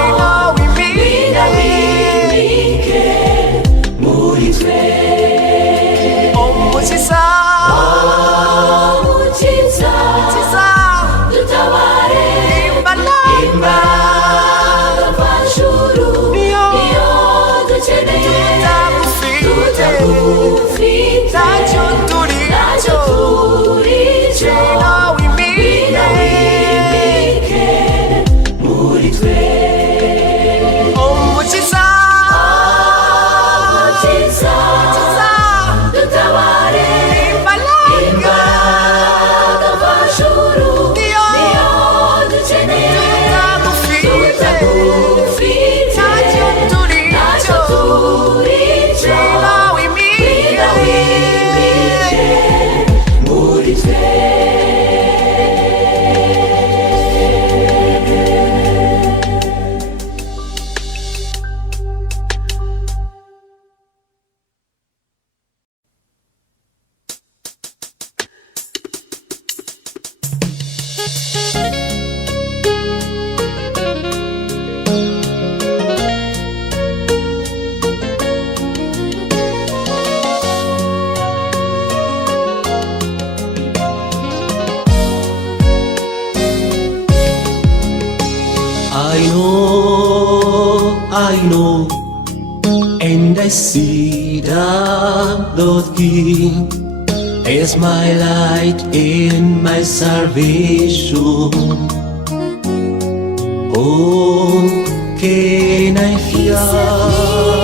ngwino wimike muri twe. Umukiza, Umukiza, dutabare, imbaraga mvajuru niyo dukeneye, tutagufite ntacyo turicyo, ngwino wimike muri twe. Umukiza, Umukiza, dutabare, imbaraga mvajuru niyo dukeneye, tutagufite ntacyo ntacyo turicyo, ngwino wimike muri twe. I know, and I see that Lord King is my light and my salvation. Oh, can I fear?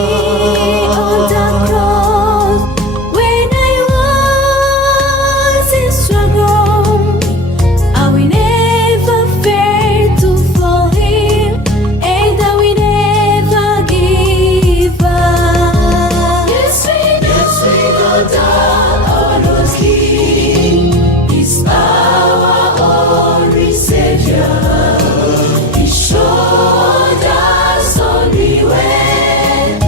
He showed us only way.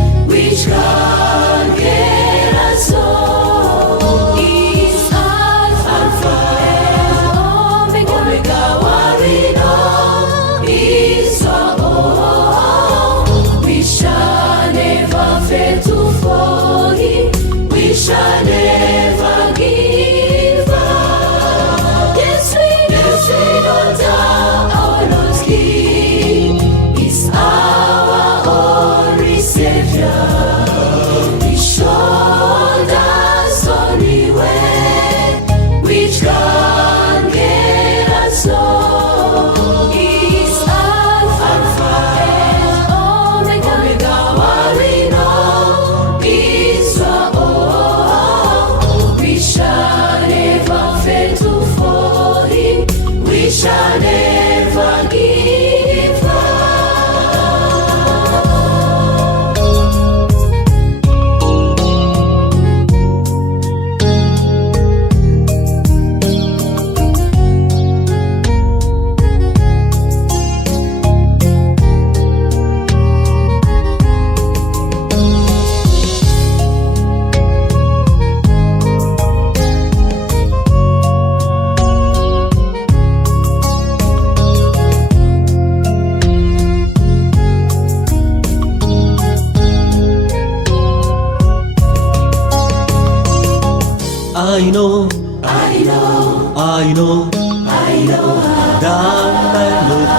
I know I know, I know I know that my Lord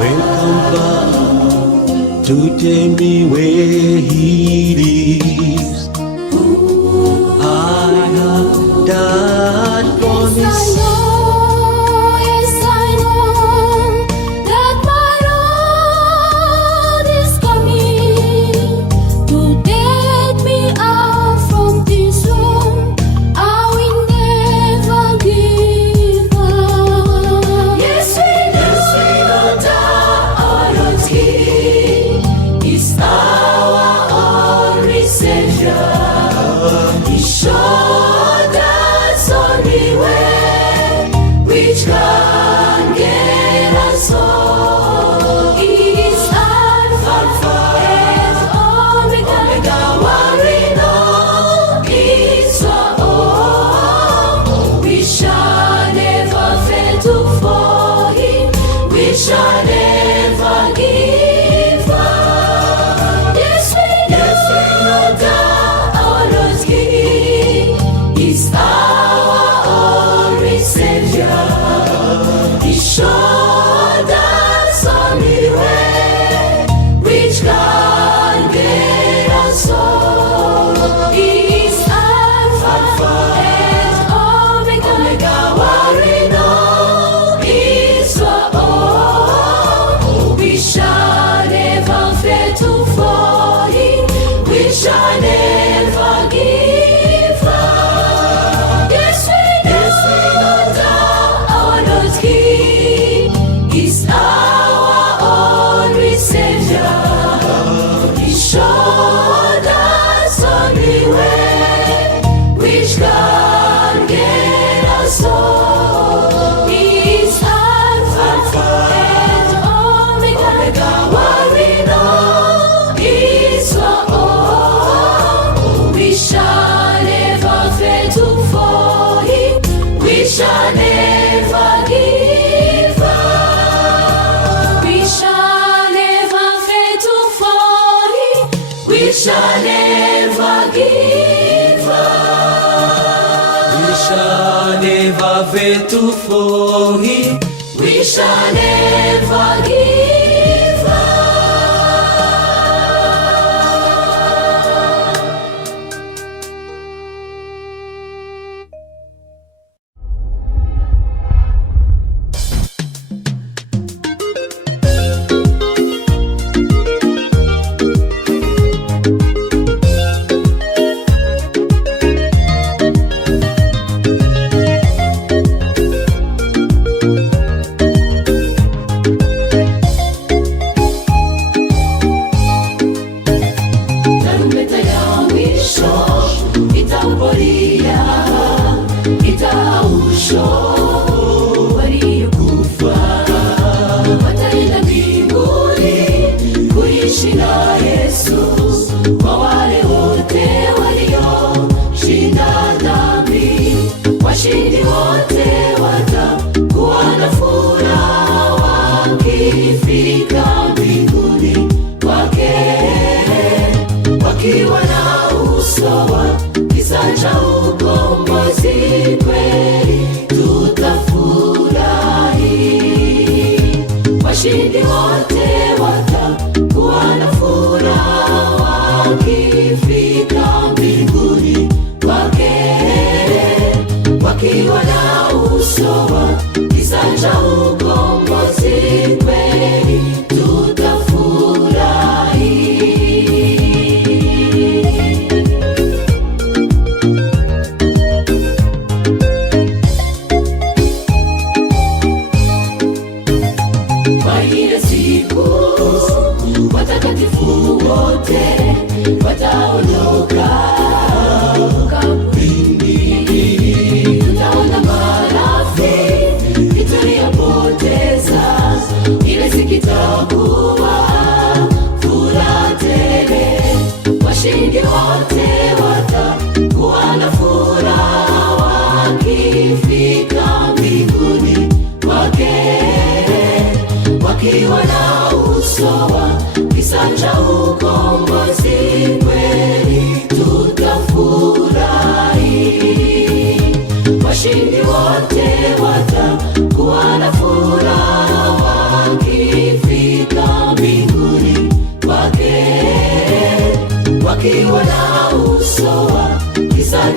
will come back to take me where He lives. I have that promise. Yes, I know that my Lord is coming to take me out from this world. I will never give up. Yes, we know that our Lord King is our only Savior. He showed us only way which can get us home. He is Alpha and Omega, what we know is our own. We shall never fail to follow Him. We shall never give up. Yes, we know that our Lord King is our only Savior. He showed us only way which can get us home. He is Alpha and Omega, what we know is our own. We shall never fail to follow Him. We shall never give up. Yes, we know that our Lord King is our only Savior. He showed us only way which can get us home. He is Alpha and Omega, what we know is our own. We shall never fail to follow Him. We shall never give up. We shall never fail to follow Him. We shall never give up. We shall never fail to follow Him. We shall never give up.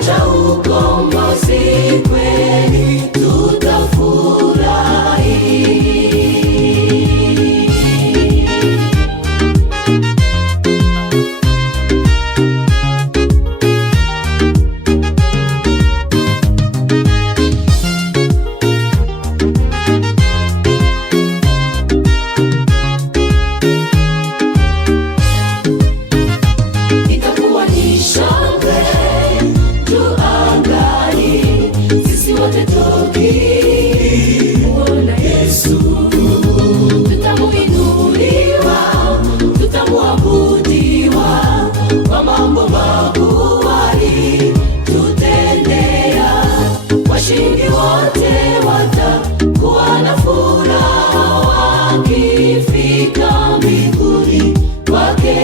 cha ukombozi kweli tutafurahi. Itakuwa ni shangwe juu angani, sisi wote tukimuona Yesu. Tutamuinuliwa, tutamuabudiwa kwa mambo makuu alitutendea. Washindi wote watakuwa na furaha wakifika mbinguni kwake,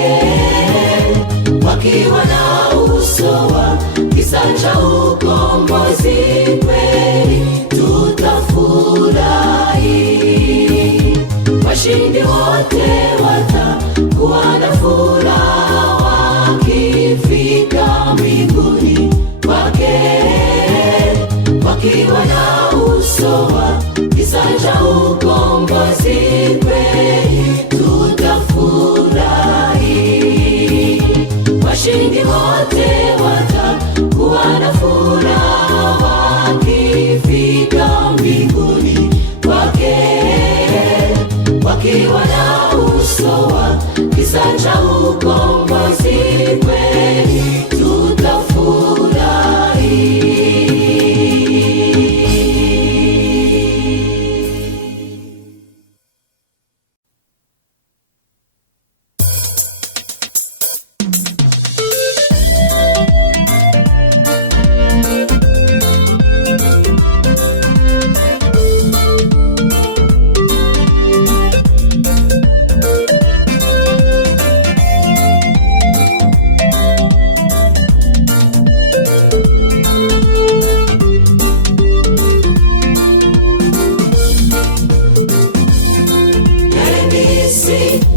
wakiwa na uso wa kisa cha ukombozi kweli tutafurahi. Washindi wote watakuwa na furaha wakifika mbinguni kwake, wakiwa na uso wa kisa cha ukombozi kweli tutafurahi. Washindi wote watakuwa na furaha wakifika mbinguni kwake, wakiwa na uso wa kisa cha ukombozi kweli tutafurahi.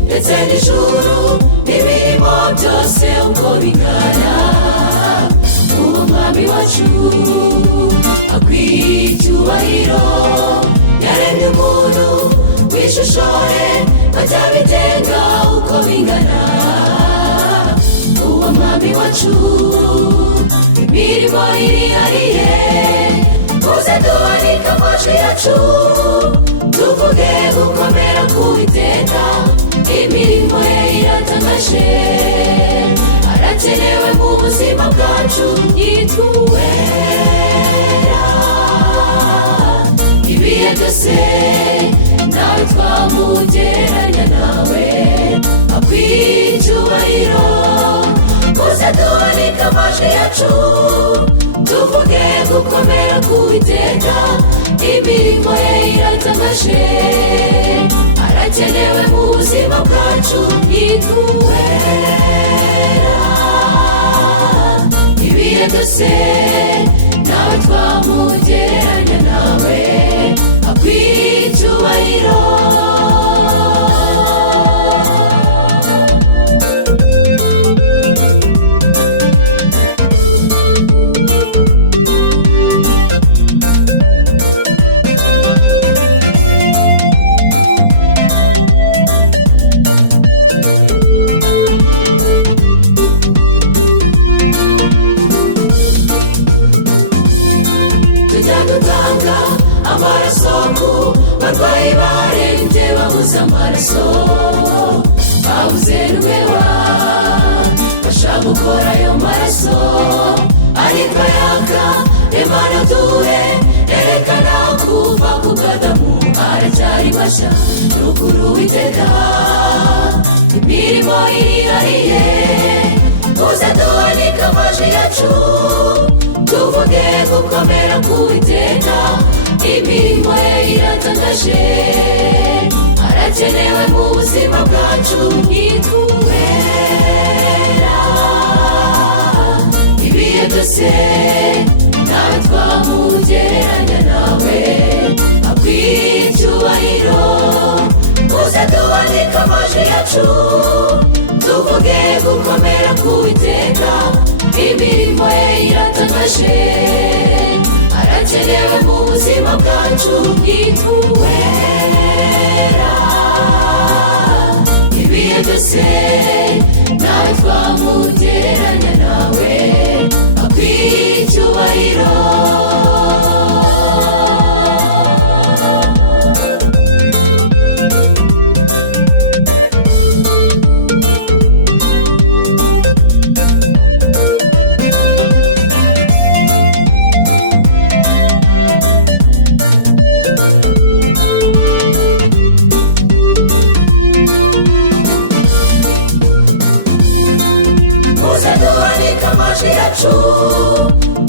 Ndetse n'ijuru n'imirimo byose uko bingana, uwo mwami wacu akwiye icyubahiro. Yaremye umuntu w'ishusho ye, atabitenga uko bingana. Uwo mwami wacu imirimo irihariye, muze duhanike amajwi yacu tuvuge gukomera k'Uwiteka. Imirimo ye iratangaje, arakenewe mu buzima bwacu, yitwa Uwera. Ibihe byose nawe twamugeranya nawe, akwiye icyubahiro. Muze duhanike amajwi yacu tuvuge gukomera k'Uwiteka. Imirimo ye iratangaje, arakenewe mu buzima bwacu, yitwa Uwera. Ibihe byose nawe twamugeranya nawe, akwiye icyubahiro. Dutanga amaraso ku barwayi barembye babuze amaraso, babuze n'ubewa bashaka gukora ayo maraso. Ariko yaka Imana duhe, erekana kuva ku bw'Adamu aracyari mashya. N'ukuri Uwiteka imirimo irihariye, muze duhanike amajwi yacu tuvuge gukomera k'Uwiteka. Imirimo ye iratangaje, arakenewe mu buzima bwacu, yitwa Uwera. Ibihe byose nawe twamugeranya nawe, akwiye icyubahiro. Muze duhanike amajwi yacu tuvuge gukomera k'Uwiteka. Imirimo ye iratangaje, yatangaje arakenewe mu buzima bwacu bw'ituwera ibihe byose nawe twamugereranya nawe akwiye icyubahiro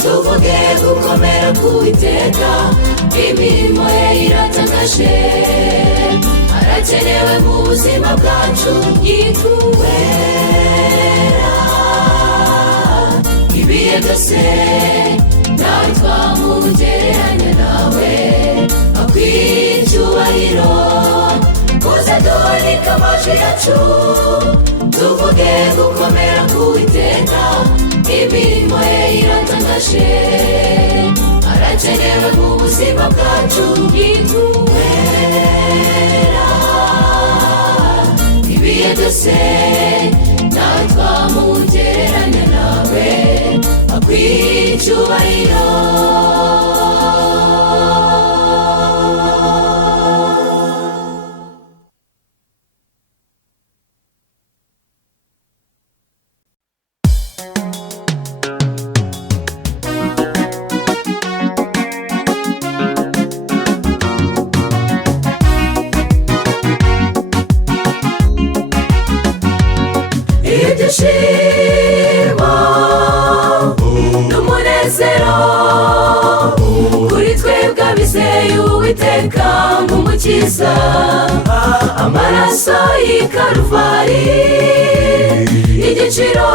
tuvuge gukomera k'Uwiteka imirimo ye iratangaje arakenewe mu buzima bwacu bw'ituwera ibihe byose nawe twamugereranya nawe akwiye icyubahiro muze duhanike amajwi yacu tuvuge gukomera k'Uwiteka imirimo ye iratangaje arakenewe mu buzima bwacu bw'ituwera ibihe byose nawe twamugereranya nawe akwiye icyubahiro ibyishimo n'umunezero kuri twebwe abizeye Uwiteka nk'umukiza amaraso y'i Karuvari igiciro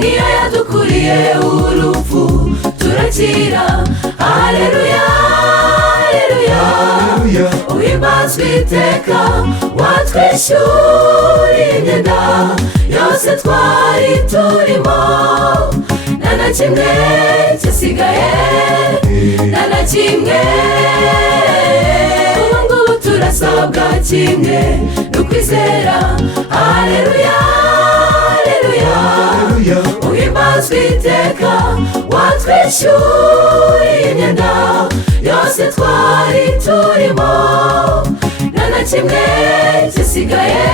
niyo yadukuriye urupfu turakira haleluya haleluya uhimbazwe iteka watwishyuriye imyenda yose twari turimo nta na kimwe cyasigaye nta na kimwe ubu ngubu turasabwa kimwe n'ukwizera haleluya haleluya uhimbazwe iteka watwishyuriye imyenda yose twari turimo nta na kimwe cyasigaye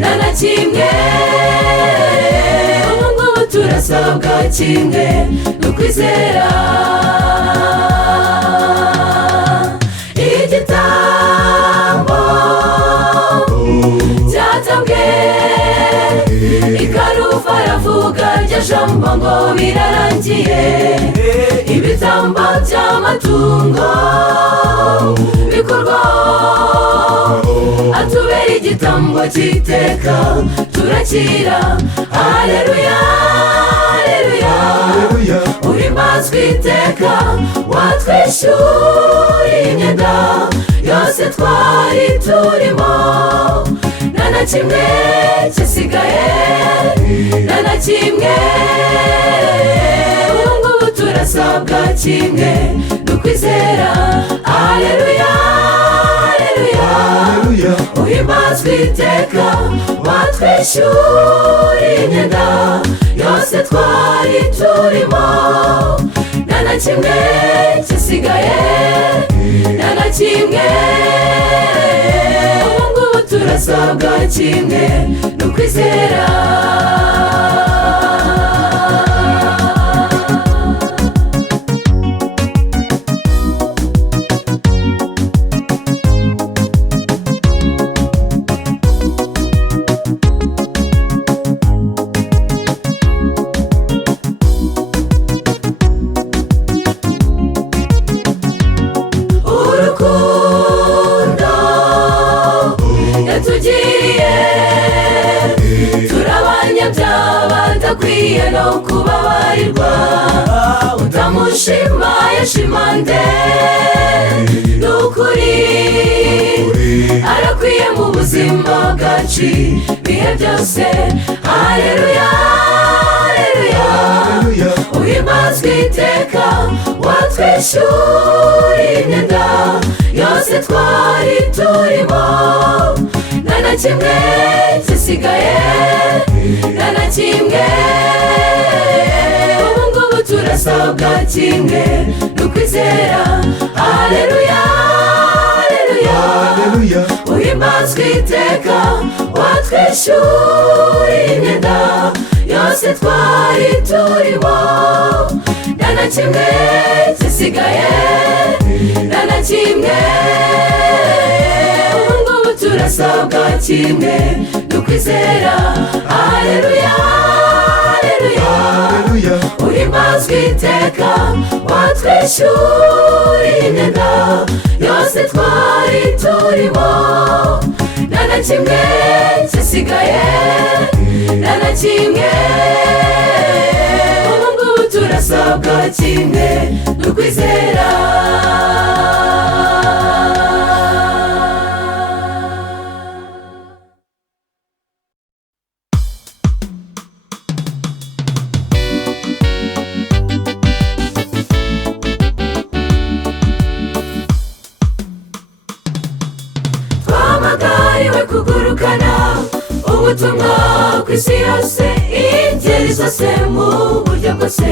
nta na kimwe ubu ngubu turasabwa kimwe n'ukwizera igitambo cyatambwe i Karuvari avuga rya jambo ngo birarangiye ibitambo by'amatungo bikorwa atubera igitambo cy'iteka turakira haleluya haleluya uhimbazwe iteka watwishyuriye imyenda yose twari turimo nta na kimwe cyasigaye nta na kimwe ubu ngubu turasabwa kimwe n'ukwizera haleluya haleluya uhimbazwe iteka watwishyuriye imyenda yose twari turimo nta na kimwe cyasigaye nta na kimwe ubu ngubu turasabwa kimwe n'ukwizera udakwiye no kubabarirwa utamushima yashimande n'ukuri arakwiye mu buzima bwacu bihe byose haleluya haleluya watwishyura imyenda yose twari turimo, nta na kimwe gisigaye, nta na kimwe. Ubu ngubu turasabwa kimwe, ni ukwizera. Haleluya, haleluya, uhimbazwe iteka, watwishyura imyenda yose twari turimo, nta na kimwe gisigaye, nta na kimwe. Ubu ngubu turasabwa kimwe, ni ukwizera. Haleluya, haleluya, uhimbazwe iteka, watwishyura imyenda yose twari turimo, nta na kimwe gisigaye, nta na kimwe. Ubu ngubu turasabwa kimwe, ni ukwizera. Twamagariwe kugurukana ubutumwa ku isi yose, ingeri zose mu buryo bwose,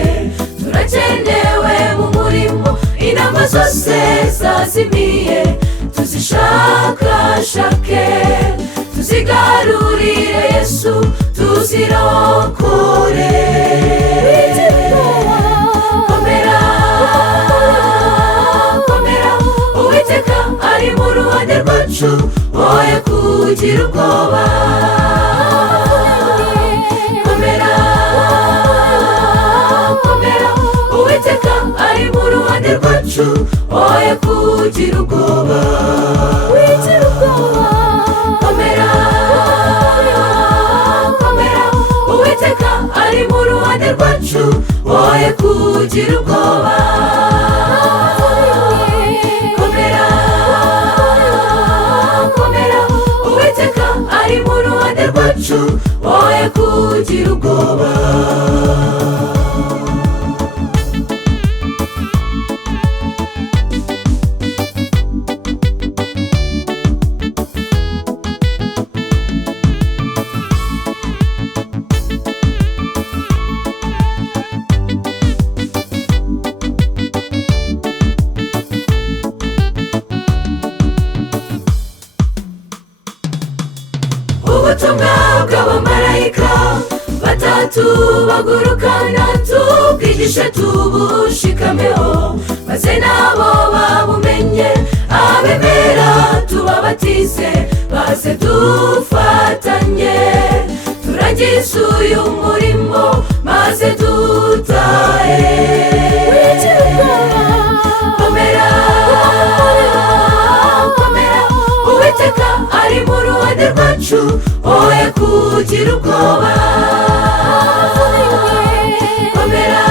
turakenewe mu murimo. Inama zose zazimiye, tuzishakashake, tuzigarurire Yesu, tuzirokore. Komera, komera, Uwiteka ari mu ruhande rwacu, woye kugira ubwoba. Komera, komera, Uwiteka ari mu ruhande rwacu, woye kugira ubwoba. Komera, komera, Uwiteka ari mu ruhande rwacu, woye kugira ubwoba. Komera, komera, Uwiteka ari mu ruhande rwacu, woye kugira ubwoba. Ubutumwa bw'abamarayika batatu bagurukana, tubwigishe tubushikameho, maze nabo babumenye. Abemera tubabatize, baze dufatanye, turangize uyu murimo, maze dutahe. Komera, komera, Uwiteka ari mu ruhande rwacu, woye kugira ubwoba. Komera,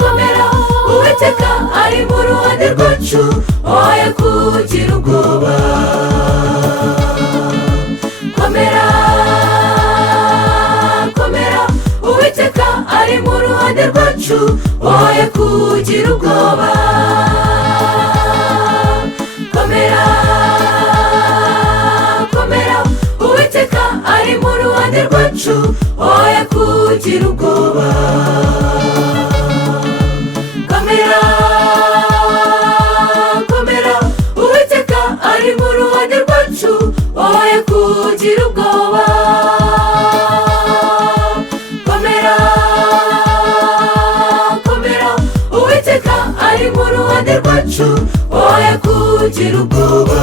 komera, Uwiteka ari mu ruhande rwacu, woye kugira ubwoba. Komera, komera, Uwiteka ari mu ruhande rwacu, woye kugira ubwoba. Komera, komera, Uwiteka ari mu ruhande rwacu, woye kugira ubwoba. Komera, komera, Uwiteka ari mu ruhande rwacu, woye kugira ubwoba. Komera, komera, Uwiteka ari mu ruhande rwacu, woye kugira ubwoba.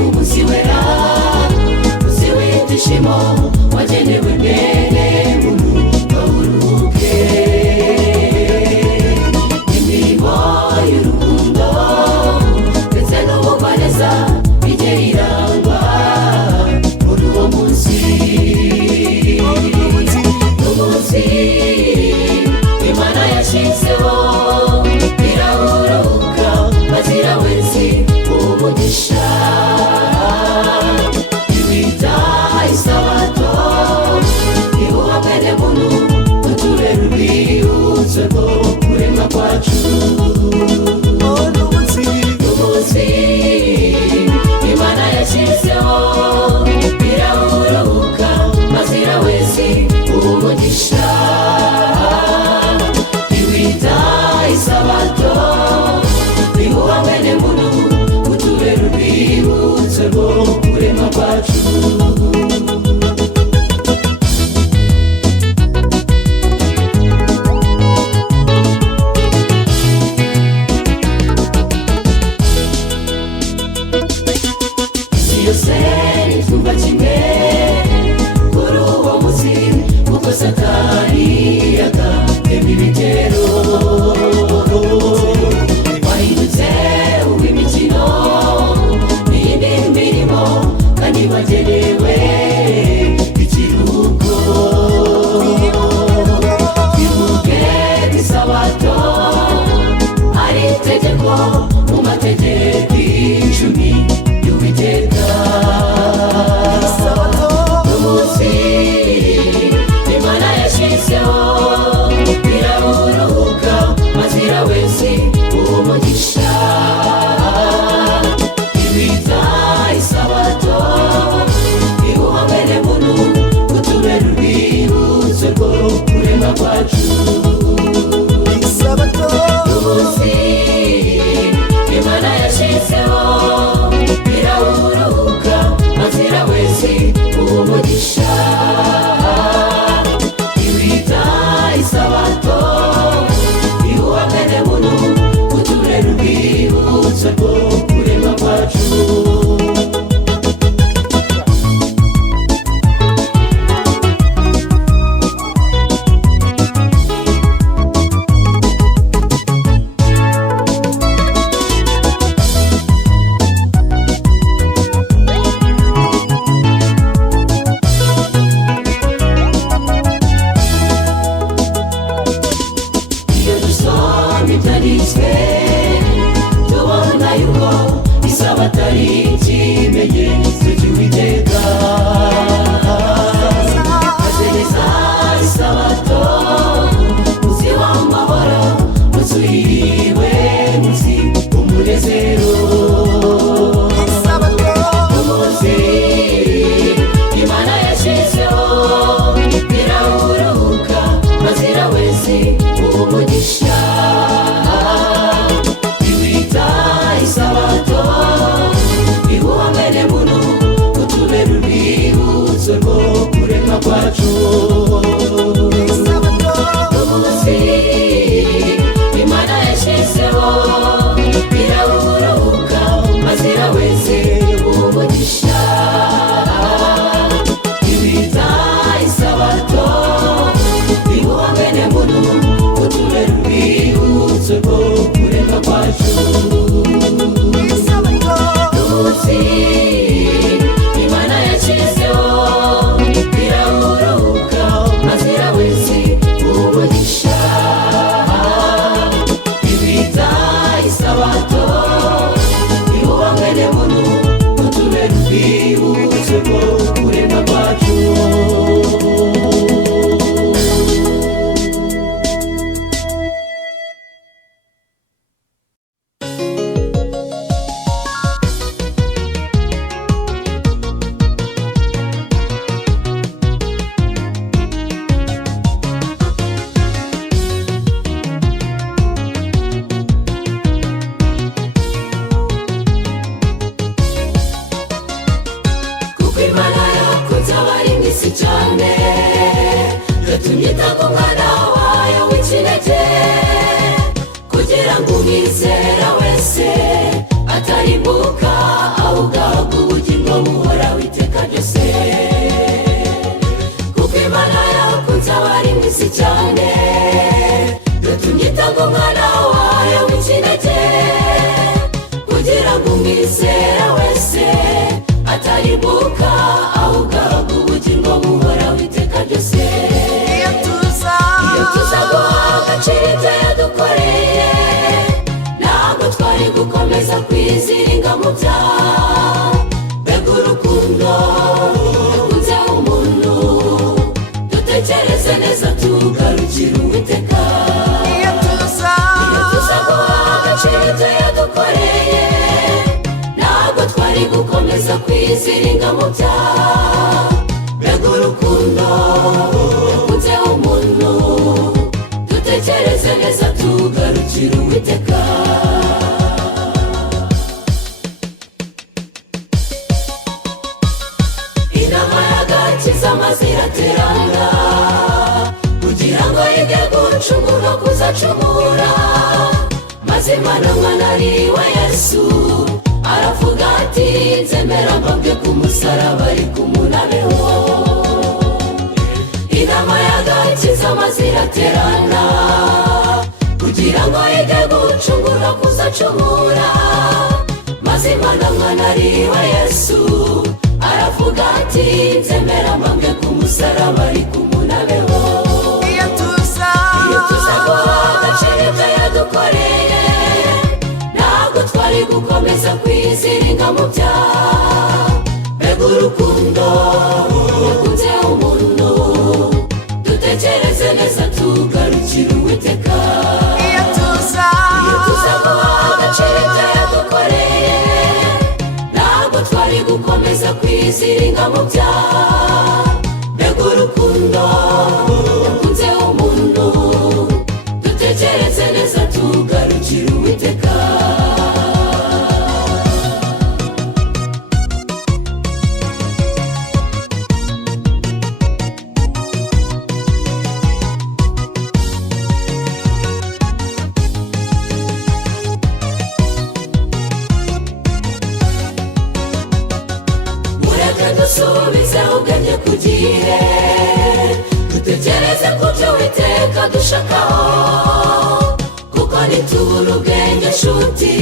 Umuzi wera, umuzi w'ibyishimo, wagenewe mwene muntu ngo uruhuke. kw'icumi y'Uwiteka. Umunsi Imana yashyizeho iraburuhuka maze iraweza umugisha. Iwita isabato iwuha mwene muntu kutubera urwibutso rwo kurema kwacu. Umunsi Imana yashyizeho iraburuhuka maze iraweza umugisha. Iwita isabato iwuha mwene muntu kutubera urwibutso rwo kurema kwacu. Iyo dusoma ibyanditswe tubona yuko isabato ari ikimenyetso cy'Uwiteka. Maze neza isabato umunsi w'amahoro, umunsi wihiriwe, umunsi w'umunezero. Umunsi Imana yashyizeho iraburuhuka maze iraweza umugisha. Iwita isabato iwuha mwene muntu kutubera urwibutso rwo kurema kwacu. Umunsi Imana yashyizeho iraburuhuka maze iraweza umugisha. Iwita isabato iwuha mwene muntu kutubera urwibutso rwo kurema kwacu. Umunsi Imana yashyizeho iraburuhuka maze iraweza umugisha. Iwita isabato iwuha mwene muntu kutubera urwibutso rwo kurema kwacu. Kuko Imana yakunze abari mu isi cyane, yatumye itanga umwana wayo w'ikinege, kugira ngo umwizera wese atarimbuka ahubwo ahabwe ubugingo buhoraho iteka ryose. Kuko Imana yakunze abari mu isi cyane, yatumye itanga umwana wayo w'ikinege, kugira ngo umwizera wese atarimbuka ahubwo ahabwe ubugingo buhoraho iteka ryose. Iyo tuza guha agaciro ibyo yadukoreye, ntabwo twari gukomeza kwiziringa mu byaha. Mbega urukundo yakunze umuntu, dutekereze neza tugarukire Uwiteka. Iyo tuza guha agaciro ibyo yadukoreye, ntabwo twari gukomeza kwiziringa mu byaha. Mbega urukundo yakunze umuntu, dutekereze neza tugarukire Uwiteka. Inama y'agakiza maze iraterana kugira ngo yige gucungurwa kuzacumura. Maze Imana mwana ari we Yesu aravuga ati nzemera mbambwe ku musaraba ariko umunabeho. Inama y'agakiza maze iraterana kugira ngo yige gucungurwa kuzacumura. Maze Imana mwana ari we Yesu aravuga ati nzemera mbambwe ku musaraba ariko umunabeho. Iyo tuza guha agaciro ibyo yadukoreye, ntabwo twari gukomeza kwiziringa mu byaha. Mbega urukundo yakunze umuntu, dutekereze neza tugarukire Uwiteka. iyo tuza guha agaciro ibyo yadukoreye, ntabwo twari gukomeza kwiziringa mu byaha. Mbega urukundo yakunze umuntu, dutekereze neza tugarukire Uwiteka. Dusubize ubwenge ku gihe, dutekereze ku byo Uwiteka dushakaho, kuko nitubura ubwenge nshuti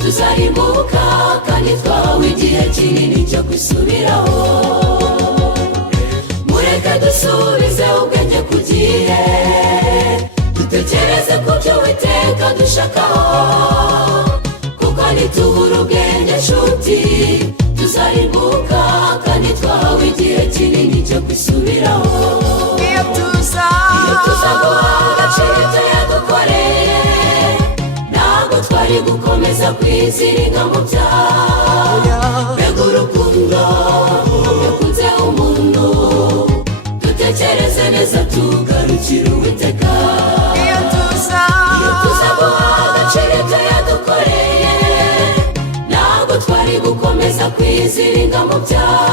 tuzarimbuka, kandi twahawe igihe kinini cyo kwisubiraho. Mureke dusubize ubwenge ku gihe, dutekereze ku byo Uwiteka dushakaho, kuko nitubura ubwenge nshuti tuzarimbuka, kandi twahawe igihe kinini cyo kwisubiraho. iyo tuza guha agaciro ibyo yadukoreye, ntabwo twari gukomeza kwiziringa mu byaha. Mbega urukundo yakunze umuntu, dutekereze neza tugarukire Uwiteka. iyo tuza guha agaciro ibyo yadukoreye, ntabwo twari gukomeza kwiziringa mu byaha.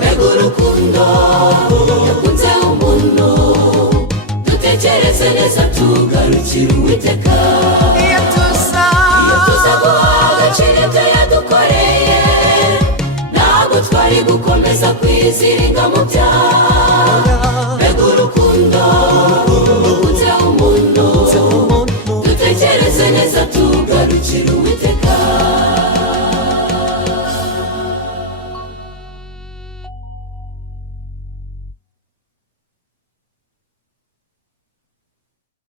Mbega urukundo yakunze umuntu, dutekereze neza tugarukire Uwiteka. iyo tuza guha agaciro ibyo yadukoreye, ntabwo twari gukomeza kwiziringa mu byaha.